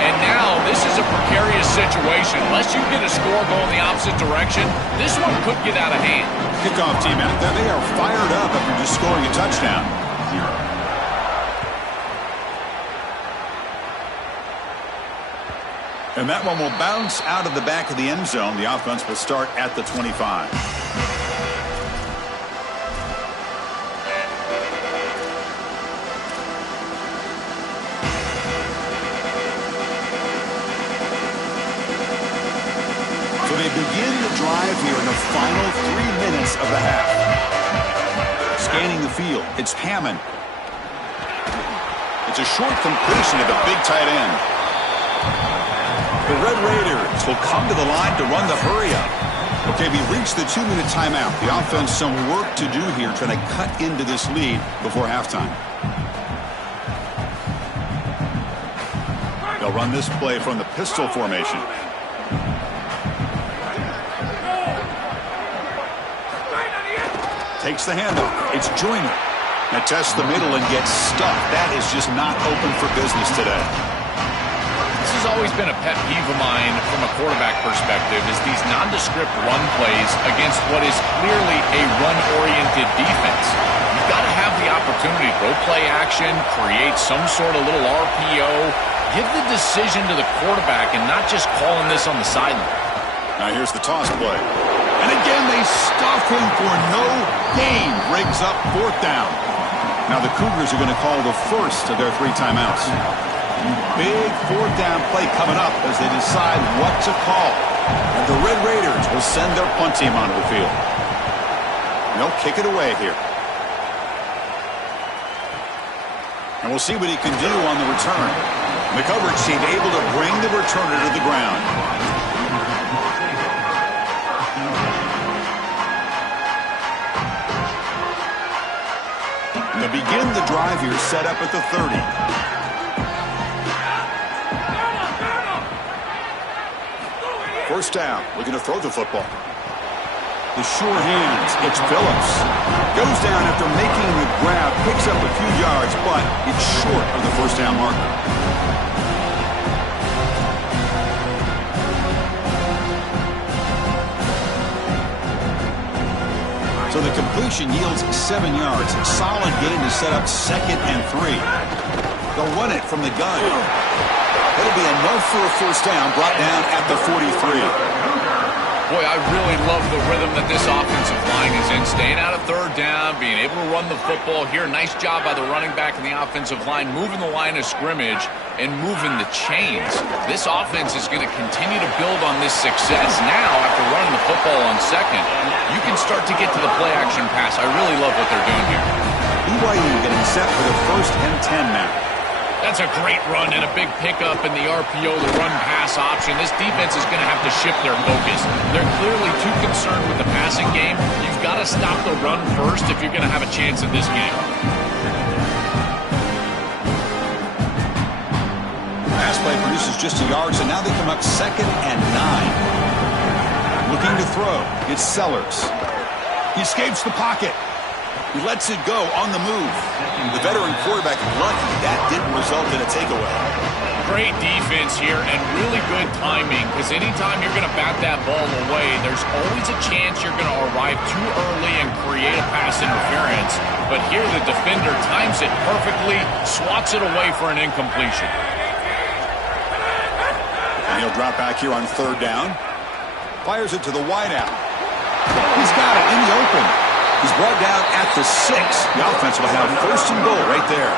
And now this is a precarious situation. Unless you get a score going the opposite direction, this one could get out of hand. Kickoff team out there, they are fired up after just scoring a touchdown. And that one will bounce out of the back of the end zone. The offense will start at the 25. So they begin the drive here in the final 3 minutes of the half. Scanning the field, it's Hammond. It's a short completion to the big tight end. The Red Raiders will come to the line to run the hurry-up. Okay, we reached the 2-minute timeout. The offense some work to do here, trying to cut into this lead before halftime. They'll run this play from the pistol formation. Takes the handoff. It's Joyner. Now tests the middle and gets stuck. That is just not open for business today. This has always been a pet peeve of mine from a quarterback perspective is these nondescript run plays against what is clearly a run-oriented defense. You've got to have the opportunity to go play action, create some sort of little RPO, give the decision to the quarterback and not just calling this on the sideline. Now here's the toss play. And again, they stuff him for no gain. Brings up fourth down. Now the Cougars are going to call the first of their 3 timeouts. Big fourth down play coming up as they decide what to call. And the Red Raiders will send their punt team onto the field. And they'll kick it away here. And we'll see what he can do on the return. The coverage team able to bring the returner to the ground. To begin the drive here, set up at the 30. First down, looking to throw the football. The sure hands, it's Phillips. Goes down after making the grab, picks up a few yards, but it's short of the first down marker. So the completion yields 7 yards. Solid gain to set up 2nd and 3. They'll run it from the gun. It'll be enough for a first down, brought down at the 43. Boy, I really love the rhythm that this offensive line is in. Staying out of third down, being able to run the football here. Nice job by the running back and the offensive line, moving the line of scrimmage and moving the chains. This offense is going to continue to build on this success. Now, after running the football on second, you can start to get to the play-action pass. I really love what they're doing here. BYU getting set for the 1st and 10 now. That's a great run and a big pickup in the RPO, the run-pass option. This defense is going to have to shift their focus. They're clearly too concerned with the passing game. You've got to stop the run first if you're going to have a chance in this game. Pass play produces just a yard, so now they come up 2nd and 9. Looking to throw. It's Sellers. He escapes the pocket. He lets it go on the move. The veteran quarterback lucky that didn't result in a takeaway. Great defense here and really good timing, because anytime you're going to bat that ball away, there's always a chance you're going to arrive too early and create a pass interference. But here the defender times it perfectly, swats it away for an incompletion. And he'll drop back here on 3rd down. Fires it to the wideout. He's got it in the open. He's brought down at the 6. The offense will have 1st and goal right there.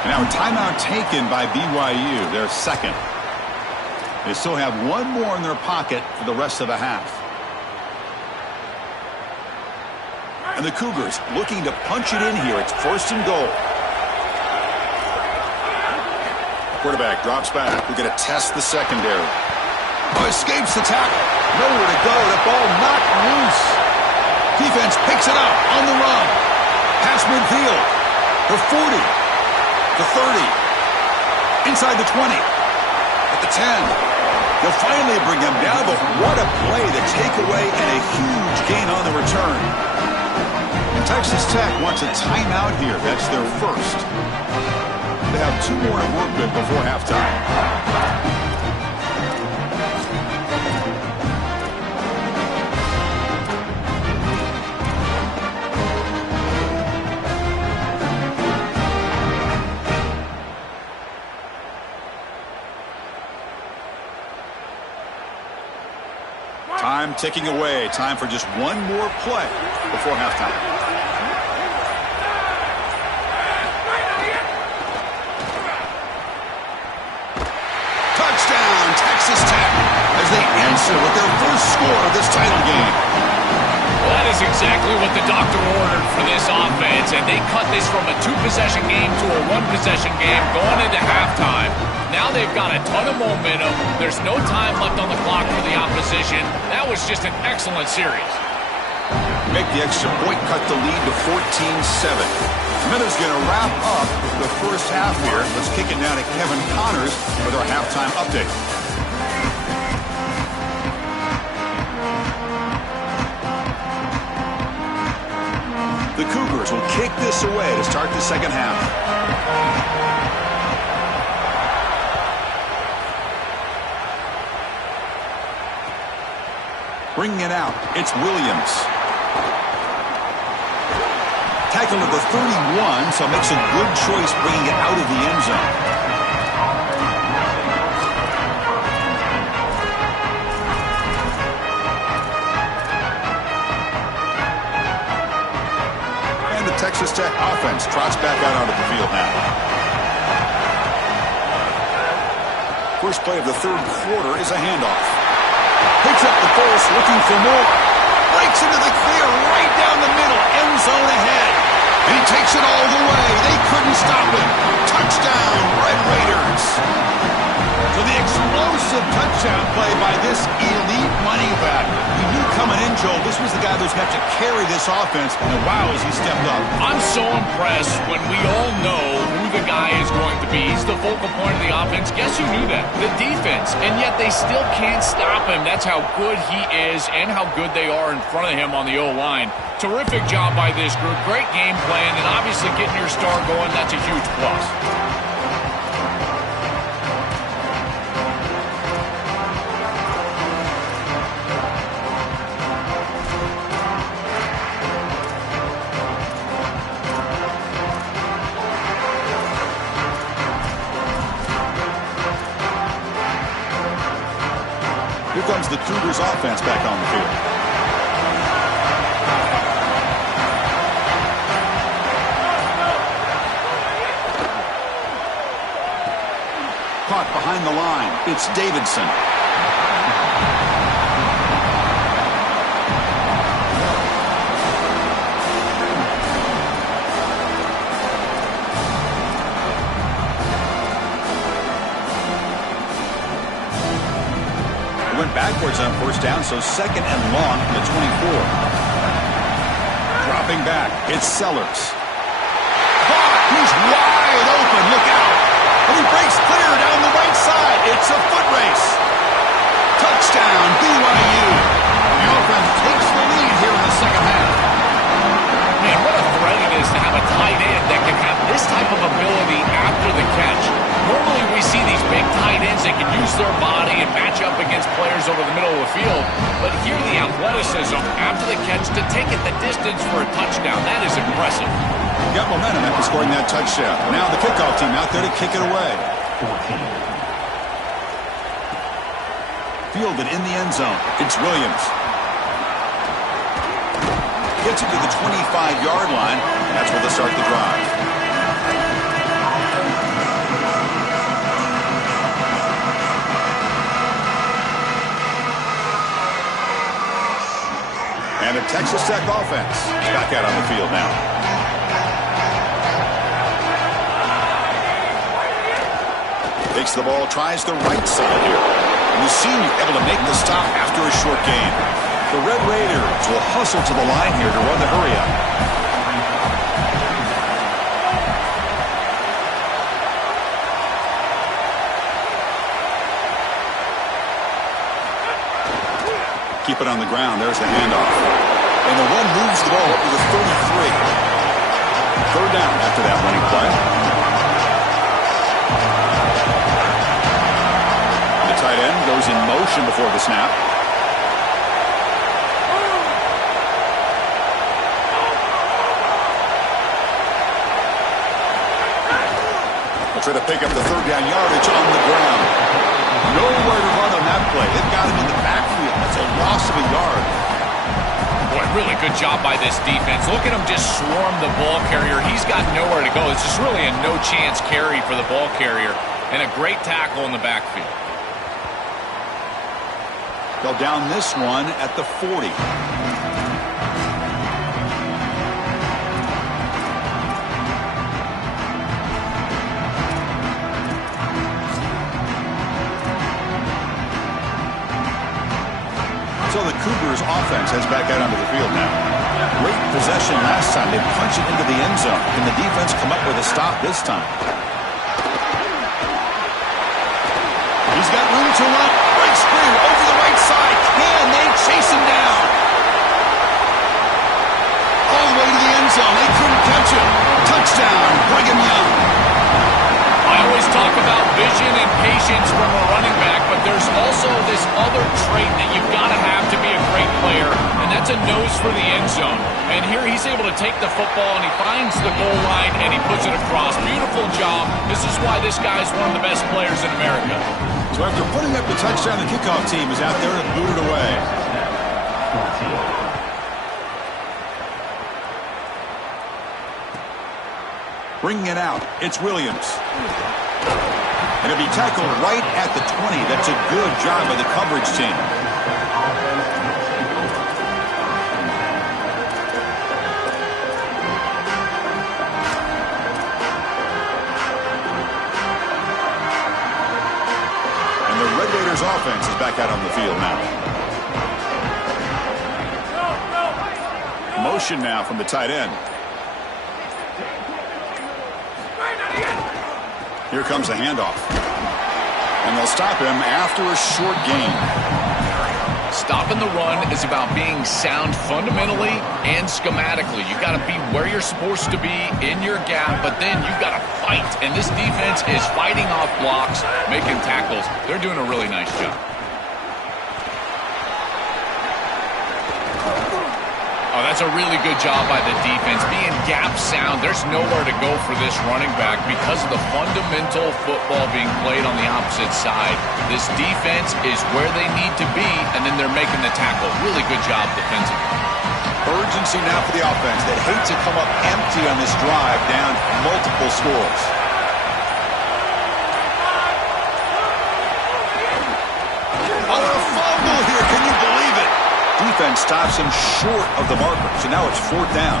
And now a timeout taken by BYU, their 2nd. They still have one more in their pocket for the rest of the half. And the Cougars looking to punch it in here. It's 1st and goal. Quarterback drops back. We're going to test the secondary. Oh, escapes the tackle. Nowhere to go. The ball knocked loose. Defense picks it up on the run. Pass midfield. The 40. The 30. Inside the 20. At the 10. They'll finally bring him down, but what a play. The takeaway and a huge gain on the return. Texas Tech wants a timeout here. That's their first. They have 2 more to work with before halftime. Time ticking away. Time for just one more play before halftime. Touchdown, Texas Tech, as they answer with their first score of this title game. Well, that is exactly what the doctor ordered for this offense, and they cut this from a 2-possession game to a 1-possession game going into halftime. Now they've got a ton of momentum. There's no time left on the clock for the opposition. That was just an excellent series. Make the extra point, cut the lead to 14-7. Miller's going to wrap up the first half here. Let's kick it down to Kevin Connors with our halftime update. The Cougars will kick this away to start the second half. Bringing it out, it's Williams. Tackled at the 31, so makes a good choice bringing it out of the end zone. And the Texas Tech offense trots back out onto the field now. First play of the 3rd quarter is a handoff. Picks up the first, looking for more. Breaks into the clear, right down the middle, end zone ahead. And he takes it all the way. They couldn't stop him. Touchdown, Red Raiders. So the explosive touchdown play by this elite running back. We knew coming in, Joel, this was the guy who's going to have to carry this offense. And wow, has he stepped up. I'm so impressed when we all know who the guy is going to be. He's the focal point of the offense. Guess who knew that? The defense. And yet they still can't stop him. That's how good he is and how good they are in front of him on the O-line. Terrific job by this group. Great game plan, and obviously getting your star going, that's a huge plus. Here comes the Cougars offense back on the field. Caught behind the line. It's Davidson. He went backwards on first down, so second and long from the 24. Dropping back, it's Sellers. Caught! He's wide open, look out! And he breaks clear down the right side. It's a foot race. Touchdown, BYU. The offense takes the lead here in the second half. Man, what a threat it is to have a tight end that can have this type of ability after the catch. Normally we see these big tight ends that can use their body and match up against players over the middle of the field. But here the athleticism after the catch to take it the distance for a touchdown. That is impressive. Got momentum after scoring that touchdown. Now the kickoff team out there to kick it away. Fielded in the end zone. It's Williams. Gets it to the 25-yard line, and that's where they'll start the drive. And the Texas Tech offense is back out on the field now. Takes the ball, tries the right side here. And the senior able to make the stop after a short gain. The Red Raiders will hustle to the line here to run the hurry-up. Keep it on the ground. There's the handoff. And the run moves the ball up to the 33. Third down after that running play. The tight end goes in motion before the snap. Try to pick up the third down yardage on the ground. Nowhere to run on that play. They've got him in the backfield. That's a loss of a yard. Boy, really good job by this defense. Look at him just swarm the ball carrier. He's got nowhere to go. It's just really a no-chance carry for the ball carrier. And a great tackle in the backfield. They'll down this one at the 40. So the Cougars offense heads back out onto the field now. Great possession last time. They punch it into the end zone. Can the defense come up with a stop this time? He's got room to run. Breaks free over the right side. Can they chase him down? All the way to the end zone. They couldn't catch him. Touchdown, Brigham Young. I always talk about vision and patience from a running back, but there's also this other trait that you've got to have to be a great player, and that's a nose for the end zone. And here he's able to take the football, and he finds the goal line, and he puts it across. Beautiful job. This is why this guy is one of the best players in America. So after putting up the touchdown, the kickoff team is out there to boot it away. Bringing it out, it's Williams. And it'll be tackled right at the 20. That's a good job by the coverage team. And the Red Raiders offense is back out on the field now. Motion now from the tight end. Here comes the handoff. And they'll stop him after a short gain. Stopping the run is about being sound fundamentally and schematically. You've got to be where you're supposed to be in your gap, but then you've got to fight. And this defense is fighting off blocks, making tackles. They're doing a really nice job. Oh, that's a really good job by the defense. Being gap sound, there's nowhere to go for this running back because of the fundamental football being played on the opposite side. This defense is where they need to be, and then they're making the tackle. Really good job defensively. Urgency now for the offense. They'd hate to come up empty on this drive, down multiple scores. Oh, a fumble here. Can you believe it? Defense stops him short of the marker, so now it's fourth down.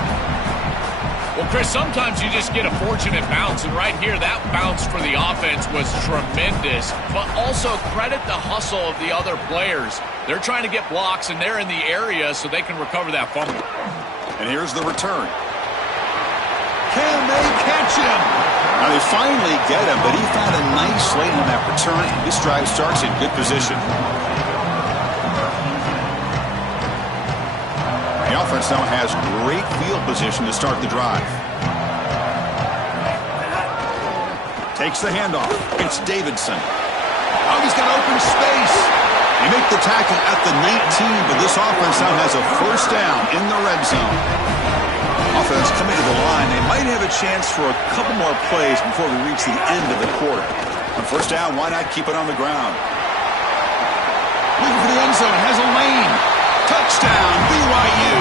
Well, Chris, sometimes you just get a fortunate bounce, and right here, that bounce for the offense was tremendous, but also credit the hustle of the other players. They're trying to get blocks, and they're in the area so they can recover that fumble. And here's the return. Can they catch him? Now, they finally get him, but he found a nice lane on that return. This drive starts in good position. The offense now has great field position to start the drive. Takes the handoff. It's Davidson. Oh, he's got open space. They make the tackle at the 19, but this offense now has a first down in the red zone. Offense coming to the line. They might have a chance for a couple more plays before we reach the end of the quarter. On first down, why not keep it on the ground? Looking for the end zone. Has a lane. Touchdown, BYU.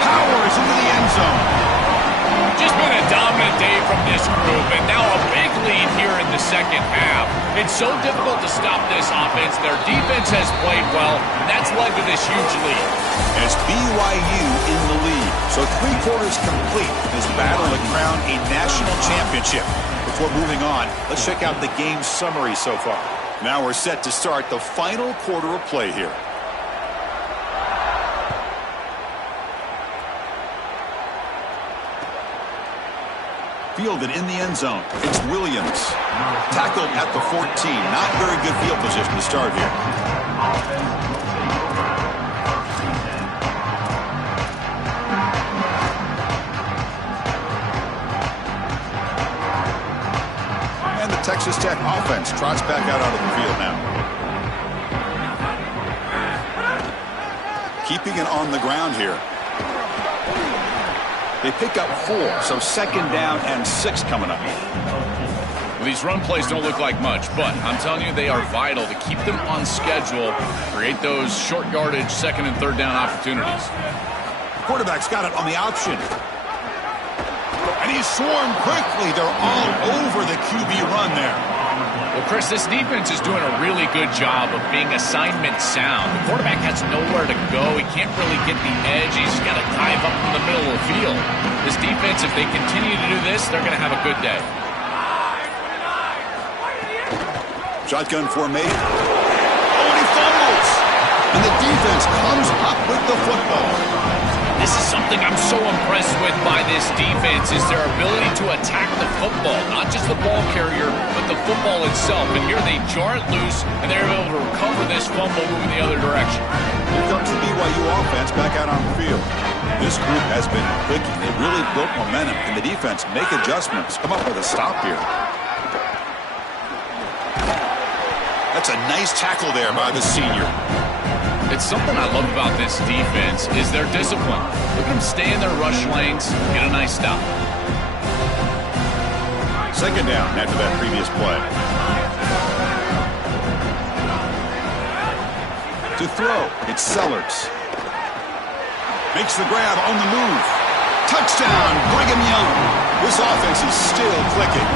Powers into the end zone. Just been a dominant day from this group, and now a big lead here in the second half. It's so difficult to stop this offense. Their defense has played well, and that's led to this huge lead. And it's BYU in the lead. So 3 quarters complete in this battle to crown a national championship. Before moving on, let's check out the game summary so far. Now we're set to start the final quarter of play here. Fielded in the end zone. It's Williams. Tackled at the 14. Not very good field position to start here. And the Texas Tech offense trots back out onto the field now. Keeping it on the ground here. They pick up 4, so second down and 6 coming up. Well, these run plays don't look like much, but I'm telling you, they are vital to keep them on schedule, create those short yardage second and third down opportunities. The quarterback's got it on the option. And he's swarmed quickly. They're all over the QB run there. Well, Chris, this defense is doing a really good job of being assignment sound. The quarterback has nowhere to go. He can't really get the edge. He's got to dive up in the middle of the field. This defense, if they continue to do this, they're going to have a good day. Shotgun formation. Oh, and he fumbles. And the defense comes up with the football. This is something I'm so impressed with by this defense is their ability to attack the football, not just the ball carrier, but the football itself. And here they jar it loose, and they're able to recover this fumble moving the other direction. Here comes the BYU offense back out on the field. This group has been clicking. They really built momentum, and the defense make adjustments. Come up with a stop here. That's a nice tackle there by the senior. It's something I love about this defense is their discipline. Look at them stay in their rush lanes, get a nice stop. Second down after that previous play. To throw, it's Sellers. Makes the grab on the move. Touchdown, Brigham Young. This offense is still clicking.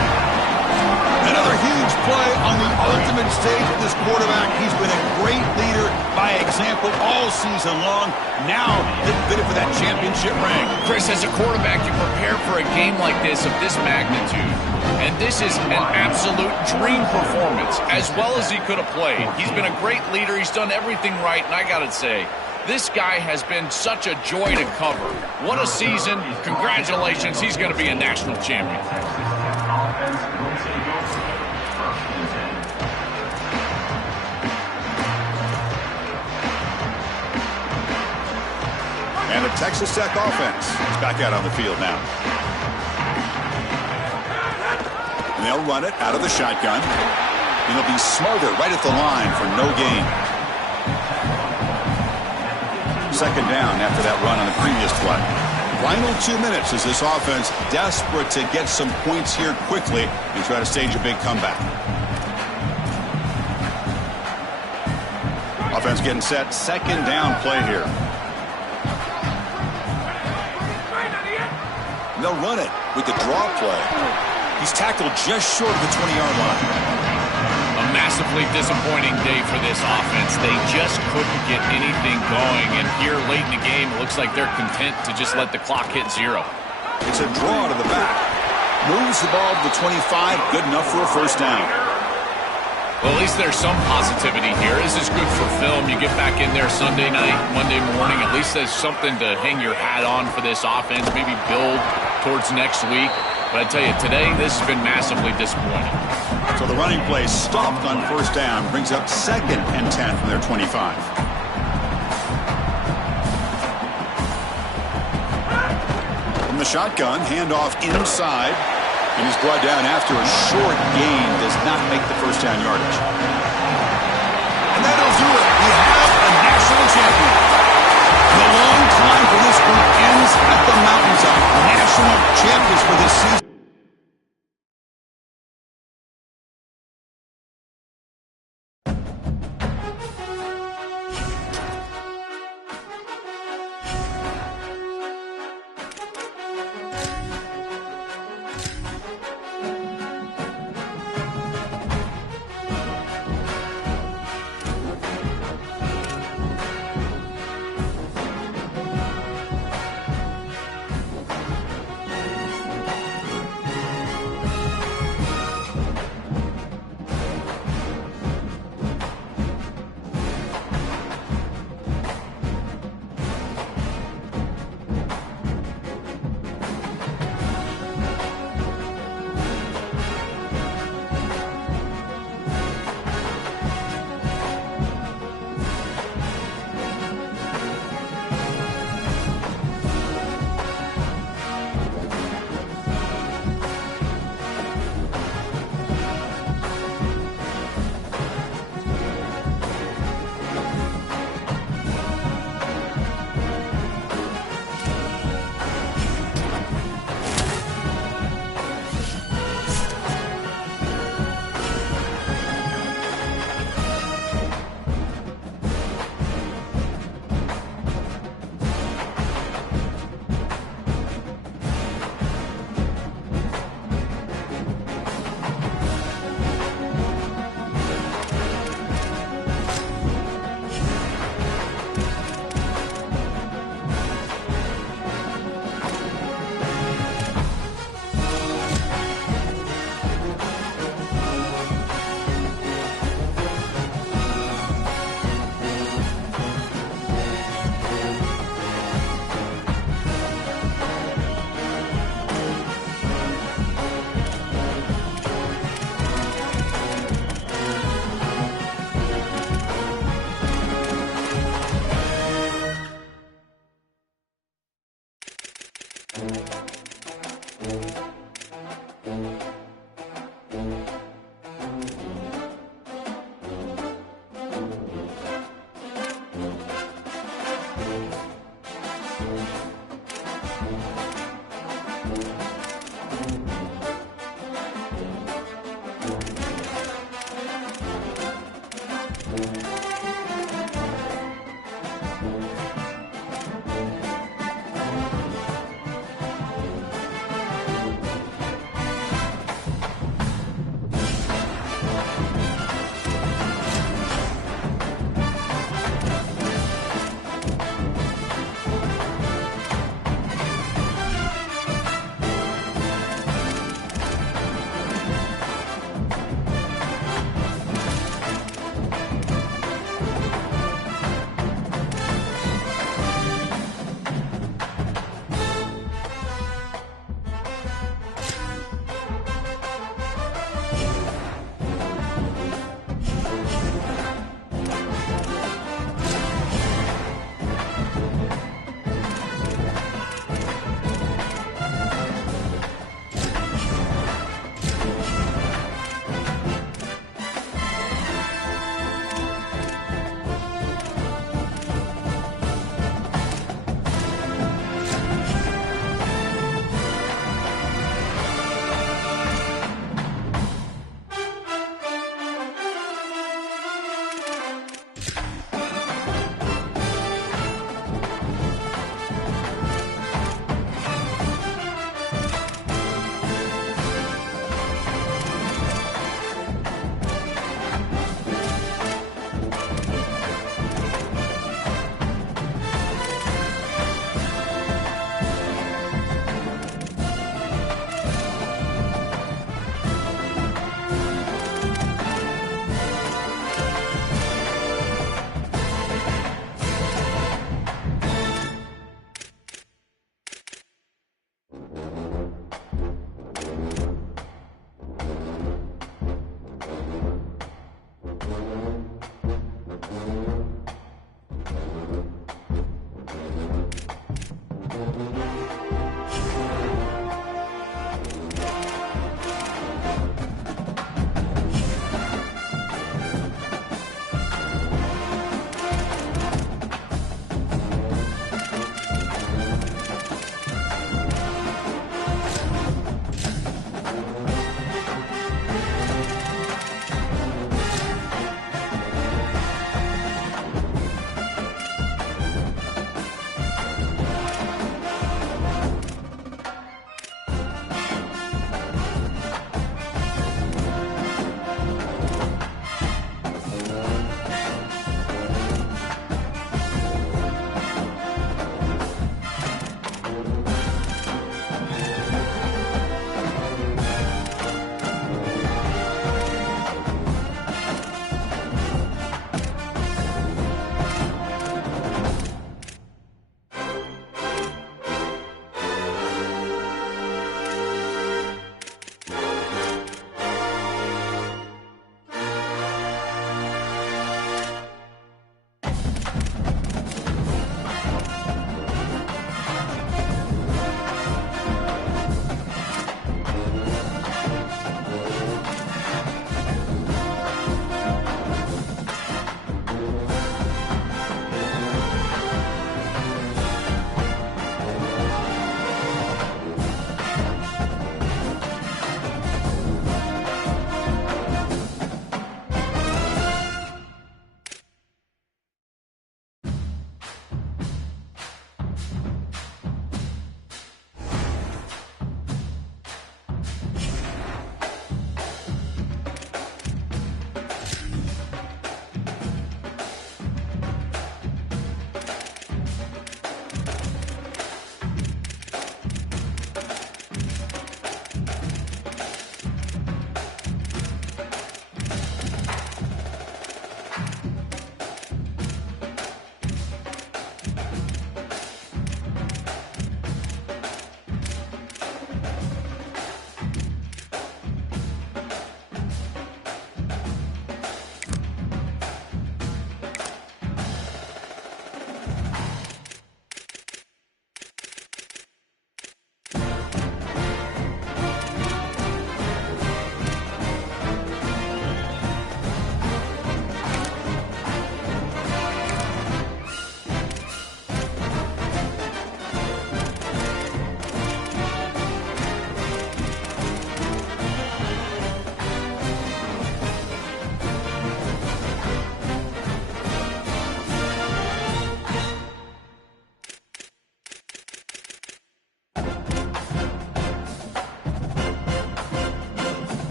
Another huge play on the ultimate stage with this quarterback. He's been a great leader by example all season long. Now, they're fitted for that championship ring. Chris, as a quarterback, you prepare for a game like this of this magnitude. And this is an absolute dream performance, as well as he could have played. He's been a great leader. He's done everything right, and I got to say, this guy has been such a joy to cover. What a season. Congratulations. He's going to be a national champion. And the Texas Tech offense is back out on the field now. And they'll run it out of the shotgun. And they'll be smarter right at the line for no gain. Second down after that run on the previous play. Final 2 minutes as this offense desperate to get some points here quickly and try to stage a big comeback. Offense getting set. Second down play here. They'll run it with the draw play. He's tackled just short of the 20-yard line. A massively disappointing day for this offense. They just couldn't get anything going. And here late in the game, it looks like they're content to just let the clock hit 0. It's a draw to the back. Moves the ball to the 25. Good enough for a first down. Well, at least there's some positivity here. This is good for film. You get back in there Sunday night, Monday morning. At least there's something to hang your hat on for this offense, maybe build towards next week. But I tell you, today, this has been massively disappointing. So the running play stopped on first down. Brings up 2nd and 10 from their 25. From the shotgun, handoff inside. And he's brought down after a short gain. Does not make the first down yardage. And that'll do it. We have a national champion. The long climb for this group ends at the mountaintop. National champions for this season.